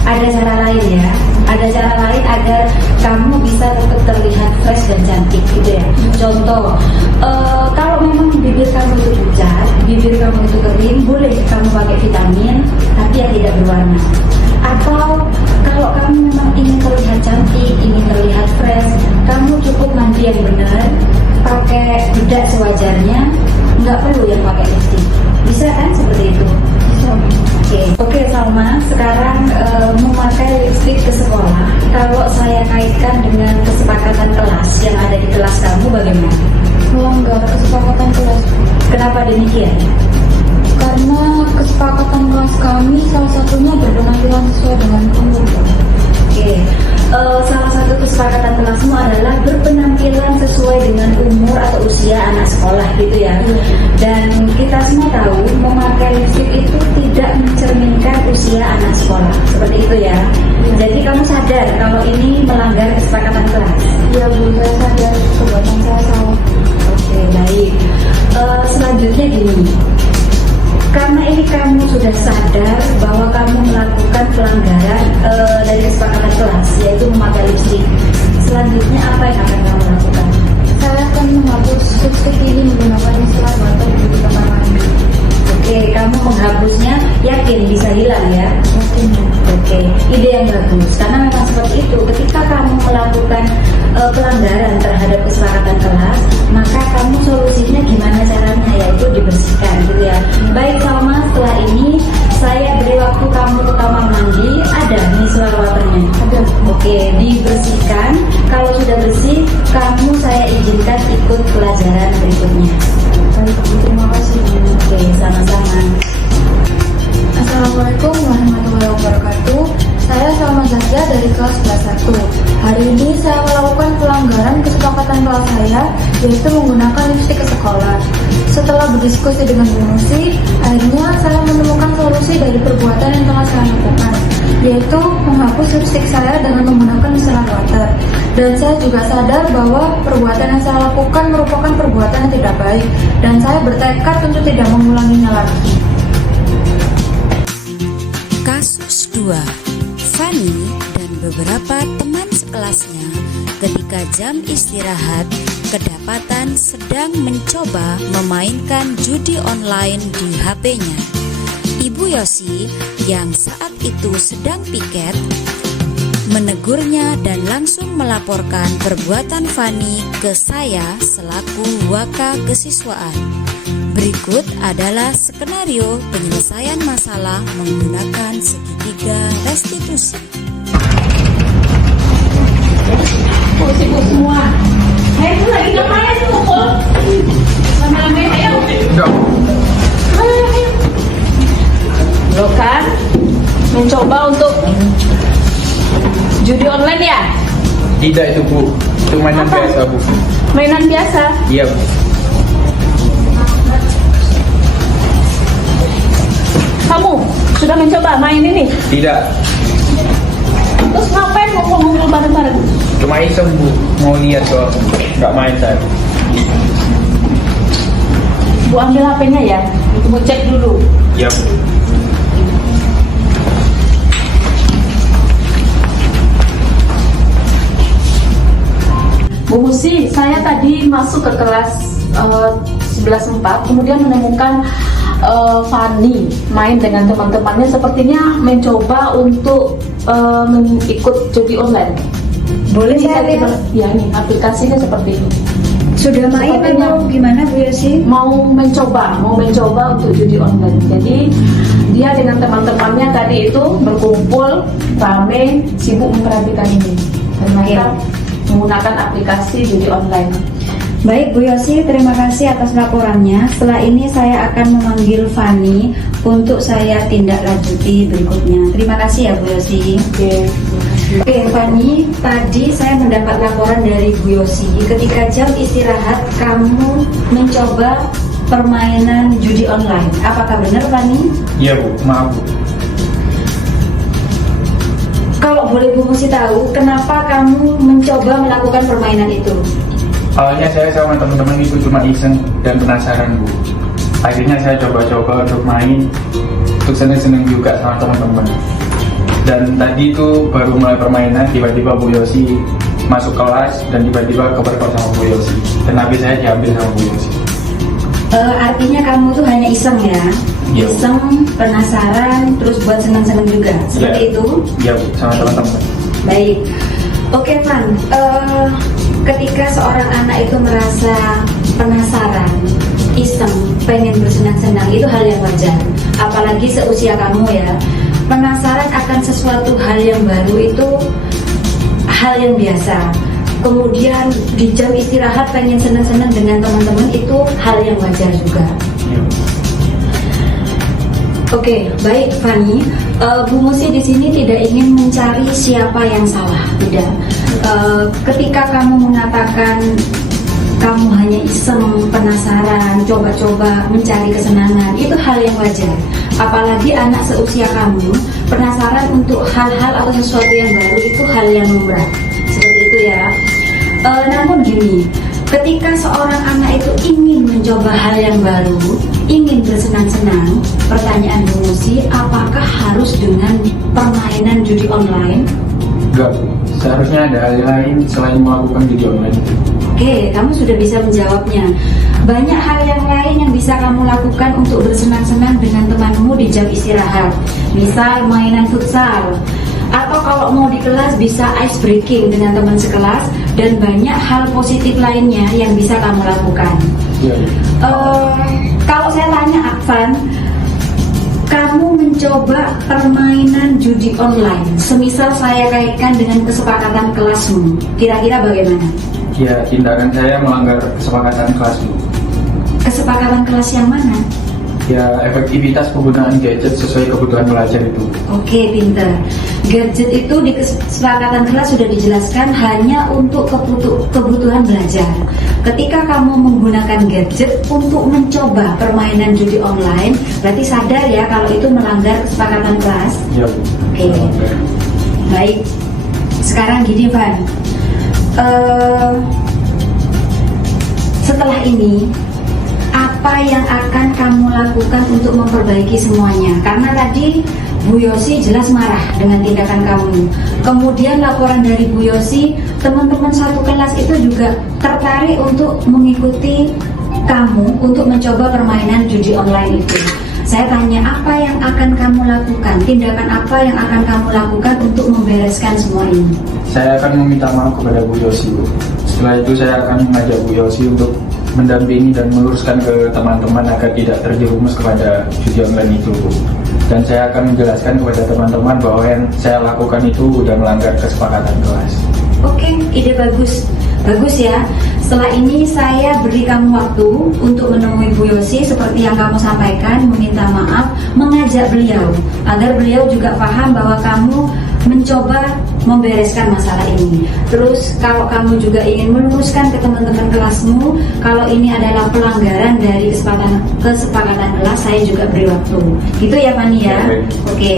Ada cara lain ya. Ada cara lain agar kamu bisa tetap terlihat fresh dan cantik gitu ya. Contoh, kalau memang bibir kamu itu pucat, bibir kamu itu kering, boleh kamu pakai vitamin tapi yang tidak berwarna. Atau kalau kamu memang ingin terlihat cantik, ingin terlihat fresh, kamu cukup mandi yang benar, pakai bedak sewajarnya, nggak perlu yang pakai lipstik. Bisa kan seperti itu? Bisa Bu. Oke Salma, sekarang memakai lipstik ke sekolah, kalau saya kaitkan dengan kesepakatan kelas yang ada di kelas kamu bagaimana? Melanggar kesepakatan kelas Bu. Kenapa demikian? Karena kesepakatan kelas kami salah satunya berpenampilan sesuai dengan umur. Oke, salah satu kesepakatan kelasmu adalah berpenampilan sesuai dengan umur atau usia anak sekolah gitu ya. Dan kita semua tahu memakai lipstik itu tidak mencerminkan usia anak sekolah, seperti itu ya. Jadi kamu sadar kalau ini melanggar kesepakatan kelas. Iya Bu, saya sadar perbuatan saya salah. Oke, baik. Selanjutnya gini, karena ini kamu sudah sadar bahwa kamu melakukan pelanggaran dari kesepakatan kelas, yaitu memakai lipstik. Selanjutnya apa yang akan kamu lakukan? Saya akan menghapus lipstik ini menggunakan micellar water di kamar mandi. Oke, kamu menghapusnya yakin bisa hilang ya? Yakin Bu. Oke, ide yang bagus. Karena memang seperti itu, ketika kamu melakukan pelanggaran terhadap kesepakatan kelas, maka kamu solusinya gimana caranya, yaitu dibersihkan gitu ya. Baik Salma, setelah ini saya beri waktu kamu ke kamar mandi, ada micellar waternya? Ada. Oke, dibersihkan. Kalau sudah bersih, kamu saya izinkan ikut pelajaran berikutnya. Baik Bu, terima kasih Bu. Oke, sama-sama. Assalamualaikum warahmatullahi wabarakatuh. Saya Salma Zakia dari kelas 11 1. Hari ini saya melakukan pelanggaran kesepakatan kelas saya, yaitu menggunakan lipstik ke sekolah. Setelah berdiskusi dengan Bu Musi, akhirnya saya menemukan solusi dari perbuatan yang telah saya lakukan, yaitu menghapus lipstik saya dengan menggunakan micellar water. Dan saya juga sadar bahwa perbuatan yang saya lakukan merupakan perbuatan yang tidak baik, dan saya bertekad untuk tidak mengulanginya lagi. Kasus 2. Fanny dan beberapa teman sekelasnya ketika jam istirahat kedapatan sedang mencoba memainkan judi online di HP-nya. Ibu Yosi yang saat itu sedang piket menegurnya dan langsung melaporkan perbuatan Fanny ke saya selaku waka kesiswaan. Berikut adalah skenario penyelesaian masalah menggunakan segitiga restitusi. Sibuk semua. Nah itu lagi ngapain ngumpul? Lama-lama ayo. Enggak. Lo kan mencoba untuk judi online ya? Tidak itu Bu, itu mainan Apa? biasa Bu. Mainan biasa. Iya Bu. Kamu sudah mencoba main ini? Tidak, Terus ngapain ngumpul-ngumpul bareng-bareng? cuma iseng Bu, mau lihat kok. Nggak main saya. Bu ambil HP-nya ya. Bu cek dulu. Iya Bu. Bu Musi, saya tadi masuk ke kelas 11.4, kemudian menemukan Fanny main dengan teman-temannya, sepertinya mencoba untuk ikut judi online. Boleh Ini saya saya lihat? ya ini aplikasinya seperti ini. Sudah main Sepertinya. atau gimana Bu Yosi? Mau mencoba untuk judi online. Jadi dia dengan teman-temannya tadi itu berkumpul, rame, sibuk memperhatikan ini. Ternyata menggunakan aplikasi judi online. Baik Bu Yosi, terima kasih atas laporannya. Setelah ini saya akan memanggil Fani untuk saya tindak lanjuti berikutnya. Terima kasih ya Bu Yosi. Oke, terima kasih. Oke Fani, tadi saya mendapat laporan dari Bu Yosi. Ketika jam istirahat kamu mencoba permainan judi online. Apakah benar Fani? Iya Bu, maaf Bu. Kalau boleh Bu Musi tahu, kenapa kamu mencoba melakukan permainan itu? Awalnya saya sama teman-teman itu cuma iseng dan penasaran Bu. Akhirnya saya coba-coba untuk main, untuk seneng-seneng juga sama teman-teman. Dan tadi itu baru mulai permainan, tiba-tiba Bu Yosi masuk kelas dan tiba-tiba kepergok sama Bu Yosi. Dan habis saya diambil sama Bu Yosi. Artinya kamu tuh hanya iseng ya? Iya. Iseng, penasaran, terus buat seneng-seneng juga, seperti Iya. itu? Iya Bu, sama teman-teman. Baik. Oke Van, ketika seorang anak itu merasa penasaran, iseng, pengen bersenang-senang, itu hal yang wajar. Apalagi seusia kamu ya, penasaran akan sesuatu hal yang baru itu hal yang biasa. Kemudian di jam istirahat pengen senang-senang dengan teman-teman itu hal yang wajar juga. Iya. Oke, baik Fani. Bu Musi di sini tidak ingin mencari siapa yang salah, tidak. Ketika kamu mengatakan kamu hanya iseng, penasaran, coba-coba mencari kesenangan, itu hal yang wajar. Apalagi anak seusia kamu, penasaran untuk hal-hal atau sesuatu yang baru itu hal yang lumrah. Seperti itu ya. Namun gini, ketika seorang anak itu ingin mencoba hal yang baru, ingin bersenang-senang, pertanyaan Bu Musi, apakah harus dengan permainan judi online? Enggak Bu, seharusnya ada hal lain selain melakukan judi online itu. Oke, kamu sudah bisa menjawabnya. Banyak hal yang lain yang bisa kamu lakukan untuk bersenang-senang dengan temanmu di jam istirahat. Misal mainan futsal, atau kalau mau di kelas bisa ice breaking dengan teman sekelas, dan banyak hal positif lainnya yang bisa kamu lakukan. Iya. Kalau saya tanya Akvan, kamu mencoba permainan judi online, semisal saya kaitkan dengan kesepakatan kelasmu, kira-kira bagaimana? Ya, tindakan saya melanggar kesepakatan kelas Bu. Kesepakatan kelas yang mana? Ya, efektivitas penggunaan gadget sesuai kebutuhan pelajar itu. Oke, pinter. Gadget itu di kesepakatan kelas sudah dijelaskan hanya untuk kebutuhan belajar. Ketika kamu menggunakan gadget untuk mencoba permainan judi online, berarti sadar ya kalau itu melanggar kesepakatan kelas. Iya Bu. Oke. Melanggar. Baik. Sekarang gini, Van. Setelah ini, apa yang akan kamu lakukan untuk memperbaiki semuanya? Karena tadi Bu Yosi jelas marah dengan tindakan kamu. Kemudian laporan dari Bu Yosi, teman-teman satu kelas itu juga tertarik untuk mengikuti kamu untuk mencoba permainan judi online itu. Saya tanya, apa yang akan kamu lakukan? Tindakan apa yang akan kamu lakukan untuk membereskan semua ini? Saya akan meminta maaf kepada Bu Yosi Bu. Setelah itu saya akan mengajak Bu Yosi untuk mendampingi dan meluruskan ke teman-teman agar tidak terjerumus kepada judi online itu Bu. Dan saya akan menjelaskan kepada teman-teman bahwa yang saya lakukan itu sudah melanggar kesepakatan kelas. Oke, ide bagus. Bagus ya. Setelah ini saya beri kamu waktu untuk menemui Bu Yosi seperti yang kamu sampaikan, meminta maaf, mengajak beliau agar beliau juga paham bahwa kamu mencoba membereskan masalah ini. Terus kalau kamu juga ingin meluruskan ke teman-teman kelasmu kalau ini adalah pelanggaran dari kesepakatan kelas, saya juga beri waktu. Gitu ya Fani ya? Baik. Oke,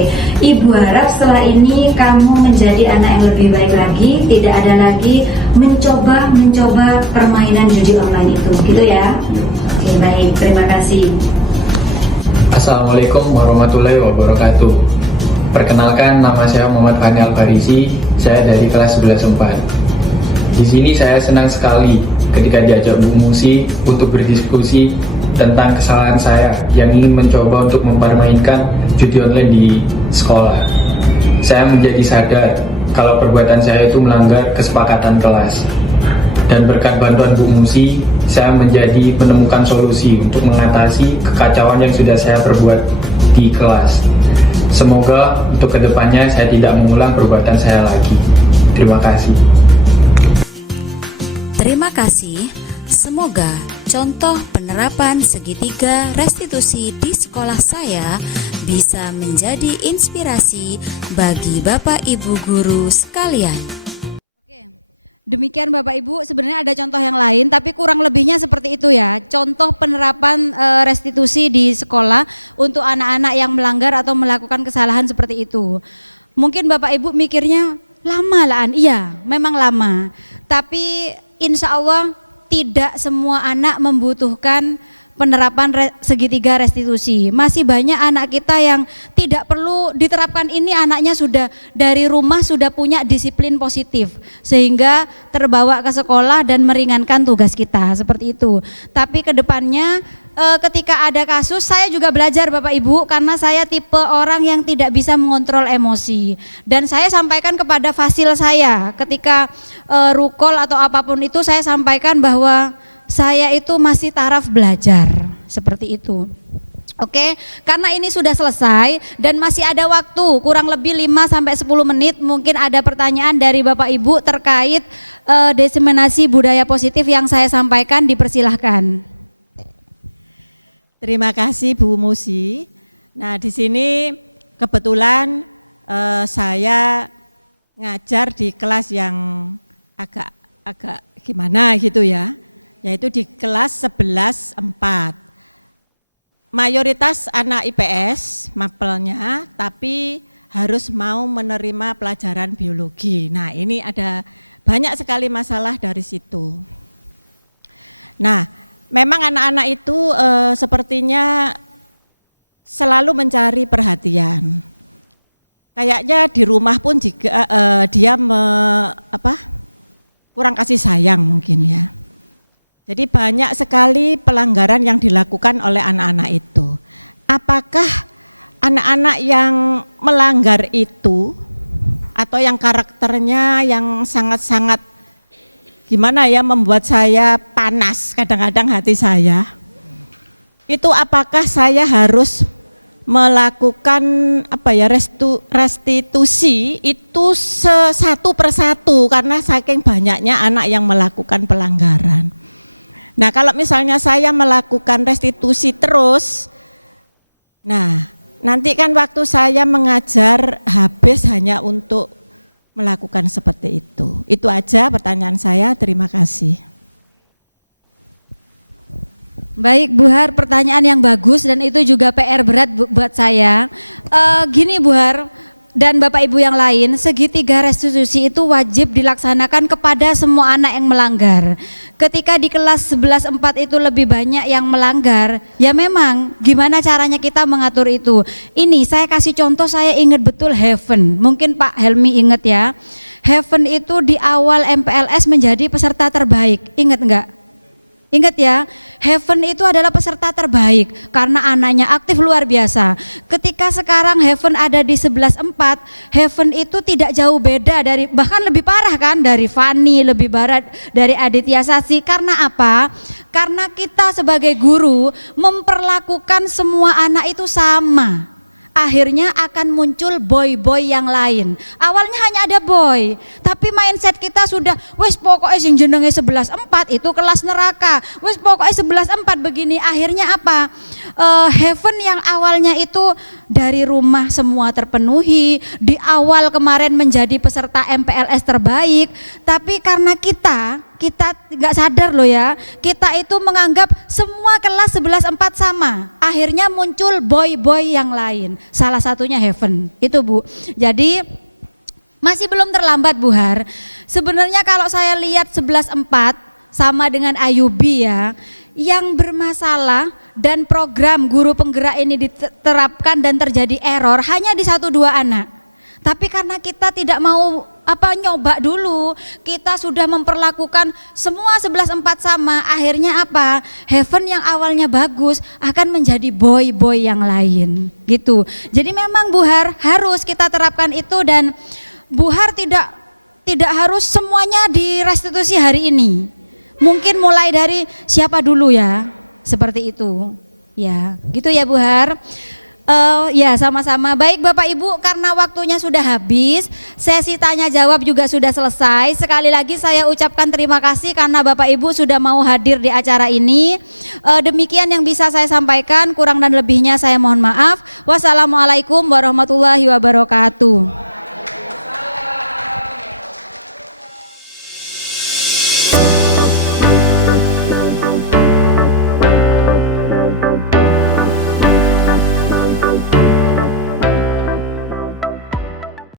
Ibu harap setelah ini kamu menjadi anak yang lebih baik lagi, tidak ada lagi mencoba permainan judi online itu. Gitu ya? Oke, baik. Terima kasih. Assalamualaikum warahmatullahi wabarakatuh. Perkenalkan, nama saya Muhammad Fani Al-Farisi. Saya dari kelas 11/4. Di sini saya senang sekali ketika diajak Bu Musi untuk berdiskusi tentang kesalahan saya yang ingin mencoba untuk mempermainkan judi online di sekolah. saya menjadi sadar kalau perbuatan saya itu melanggar kesepakatan kelas. Dan berkat bantuan Bu Musi, saya menemukan solusi untuk mengatasi kekacauan yang sudah saya perbuat di kelas. Semoga untuk kedepannya saya tidak mengulang perbuatan saya lagi. Terima kasih. Terima kasih. Semoga contoh penerapan segitiga restitusi di sekolah saya bisa menjadi inspirasi bagi Bapak Ibu guru sekalian. Demikian Bapak Ibu, sebenarnya ada contoh yang lain tapi kurang lebihnya seperti itu ya. Contoh penerapan restitusi di sekolah untuk anak-anak yang melanggar atau melakukan kesalahan seperti itu. Mungkin Bapak Ibu mikirnya lama lah, iya memang lama. Tapi insya Allah tidak semua anak membutuhkan penerapan segitiga restitusi. Masih banyak anak kita yang tidak perlu diterapkan ini, anaknya sudah dari rumah sudah punya disiplin positif sehingga terbawa ke sekolah dan meringankan tugas kita seperti itu. Tapi kedepannya ketika ada kasus, saya juga belajar Bapak Ibu karena saya tipe orang yang tidak bisa mengontrol emosi dan saya sampaikan kepada fasil saya ketika rukol atau apapun itu, saya sampaikan bahwa saya itu masih taraf belajar seperti itu. Oke, karena ini sudah selesai dan masih ada waktu kurang lebih 5-10 menit, mungkin ada pertanyaan dari Bapak Ibu terkait diseminasi budaya positif yang saya sampaikan, dipersilahkan. Terima kasih Bu Musi. Nah, di sini kebetulan saya ngajar di kelas yang agak gimana gitu ya, yaitu di kelas 11-4. Mayoritas anak IPS mapelnya, tapi harus mau menerima pelajaran biologi. Nah, ini ada banyak sekali masalah dari situ. Nah, memang anak-anak itu sepertinya selalu mencari perhatian. Kayaknya di rumah pun juga dia kurang kasih sayang mungkin ya. Jadi banyak sekali pelanggaran yang dilakukan oleh anak-anak itu. Apakah anak-anak yang melanggar itu atau yang karakternya yang sangat-sangat gimana ya, membuat saya panas kadang-kadang hati saya, itu apakah saya harus melakukan restitusi itu satu persatu karena saking banyaknya anak yang melakukan pelanggaran. Nah, kalau misalnya saya melakukan restitusi terus, nah nanti kan waktu saya mengajar habis hanya untuk melakukan seperti itu. Itu aja pertanyaan saya, terima kasih. Baik Bu Har, pertanyaan yang bagus dan itu juga PR berat buat saya. Gini Bu Har dan Bapak Ibu yang lain, segitiga restitusi itu wajib dilaksanakan kepada semua anak yang melanggar. Ketika di kelas 11-4 itu lebih banyak yang melanggar, ya memang gimana caranya kita mengatur itu. Ini saya kasih contoh, saya ingat betul Heaven, mungkin Pak Helmi ingat ya. Heaven itu di awal MPLS menjadi peserta terbaik, ingat enggak? Ingat ya, Heaven itu adalah peserta terbaik karena anaknya aktif luar biasa. Ketika sekarang Heaven ada di 11-4, Heaven itu tidak jauh beda dari, bahkan lebih parah kan, dari Fani, lebih barat dari Aditya Sasi. Karena apa? Karena kita sebagai guru memperlakukan semua anak itu sama. Akhirnya akan muncul boy-boy yang lain. Awalnya hanya ada boy, tapi mindset kita sudah, wes pokoknya sing jenenge 11-4 itu kelas neraka. Wes pokoknya 11-4 begini. Akhirnya apa? Heaven yang awalnya itu dari rumah semua terpenuhi, di awal kemarin menjadi peserta MPLS terbaik, tapi karena kita nggak sadar loh ya, kita itu menganggap semua kelas 11-4 sama. Akhirnya muncul boy-boy yang lain. Salah satunya Heaven. Itu Bu. Jadi masih belum terlambat Bu Har. Sebenarnya kalau saya lihat 11-4 sama dengan Ayubi ya, yang bermasalah dan program guru penggerak ini diterapkan dan terjadi error hanya di 1-2 anak. Tapi karena kita tidak mau nyoba dulu. Kita sudah memperlakukan semua 11-4 sama, akhirnya apa? Heaven yang awalnya bagus akan menjadi boy-boy yang lain gitu. Jadi memang Bu Har harus kita terapkan itu, dan Bu Har tidak harus semuanya direstitusi hari ini. Mungkin mulai dari siapa dulu ya, seperti itu. Ya, gitu ya Bu Har. Ya sama-sama. Baik Bapak Ibu, karena waktunya sudah habis, sesi tanya jawab juga sudah selesai. Sekali lagi saya ucapkan terima kasih karena Bapak Ibu sudah mau hadir di acara ini. Demikian yang bisa saya sampaikan, kurang dan lebihnya saya mohon maaf. Wassalamualaikum warahmatullahi wabarakatuh.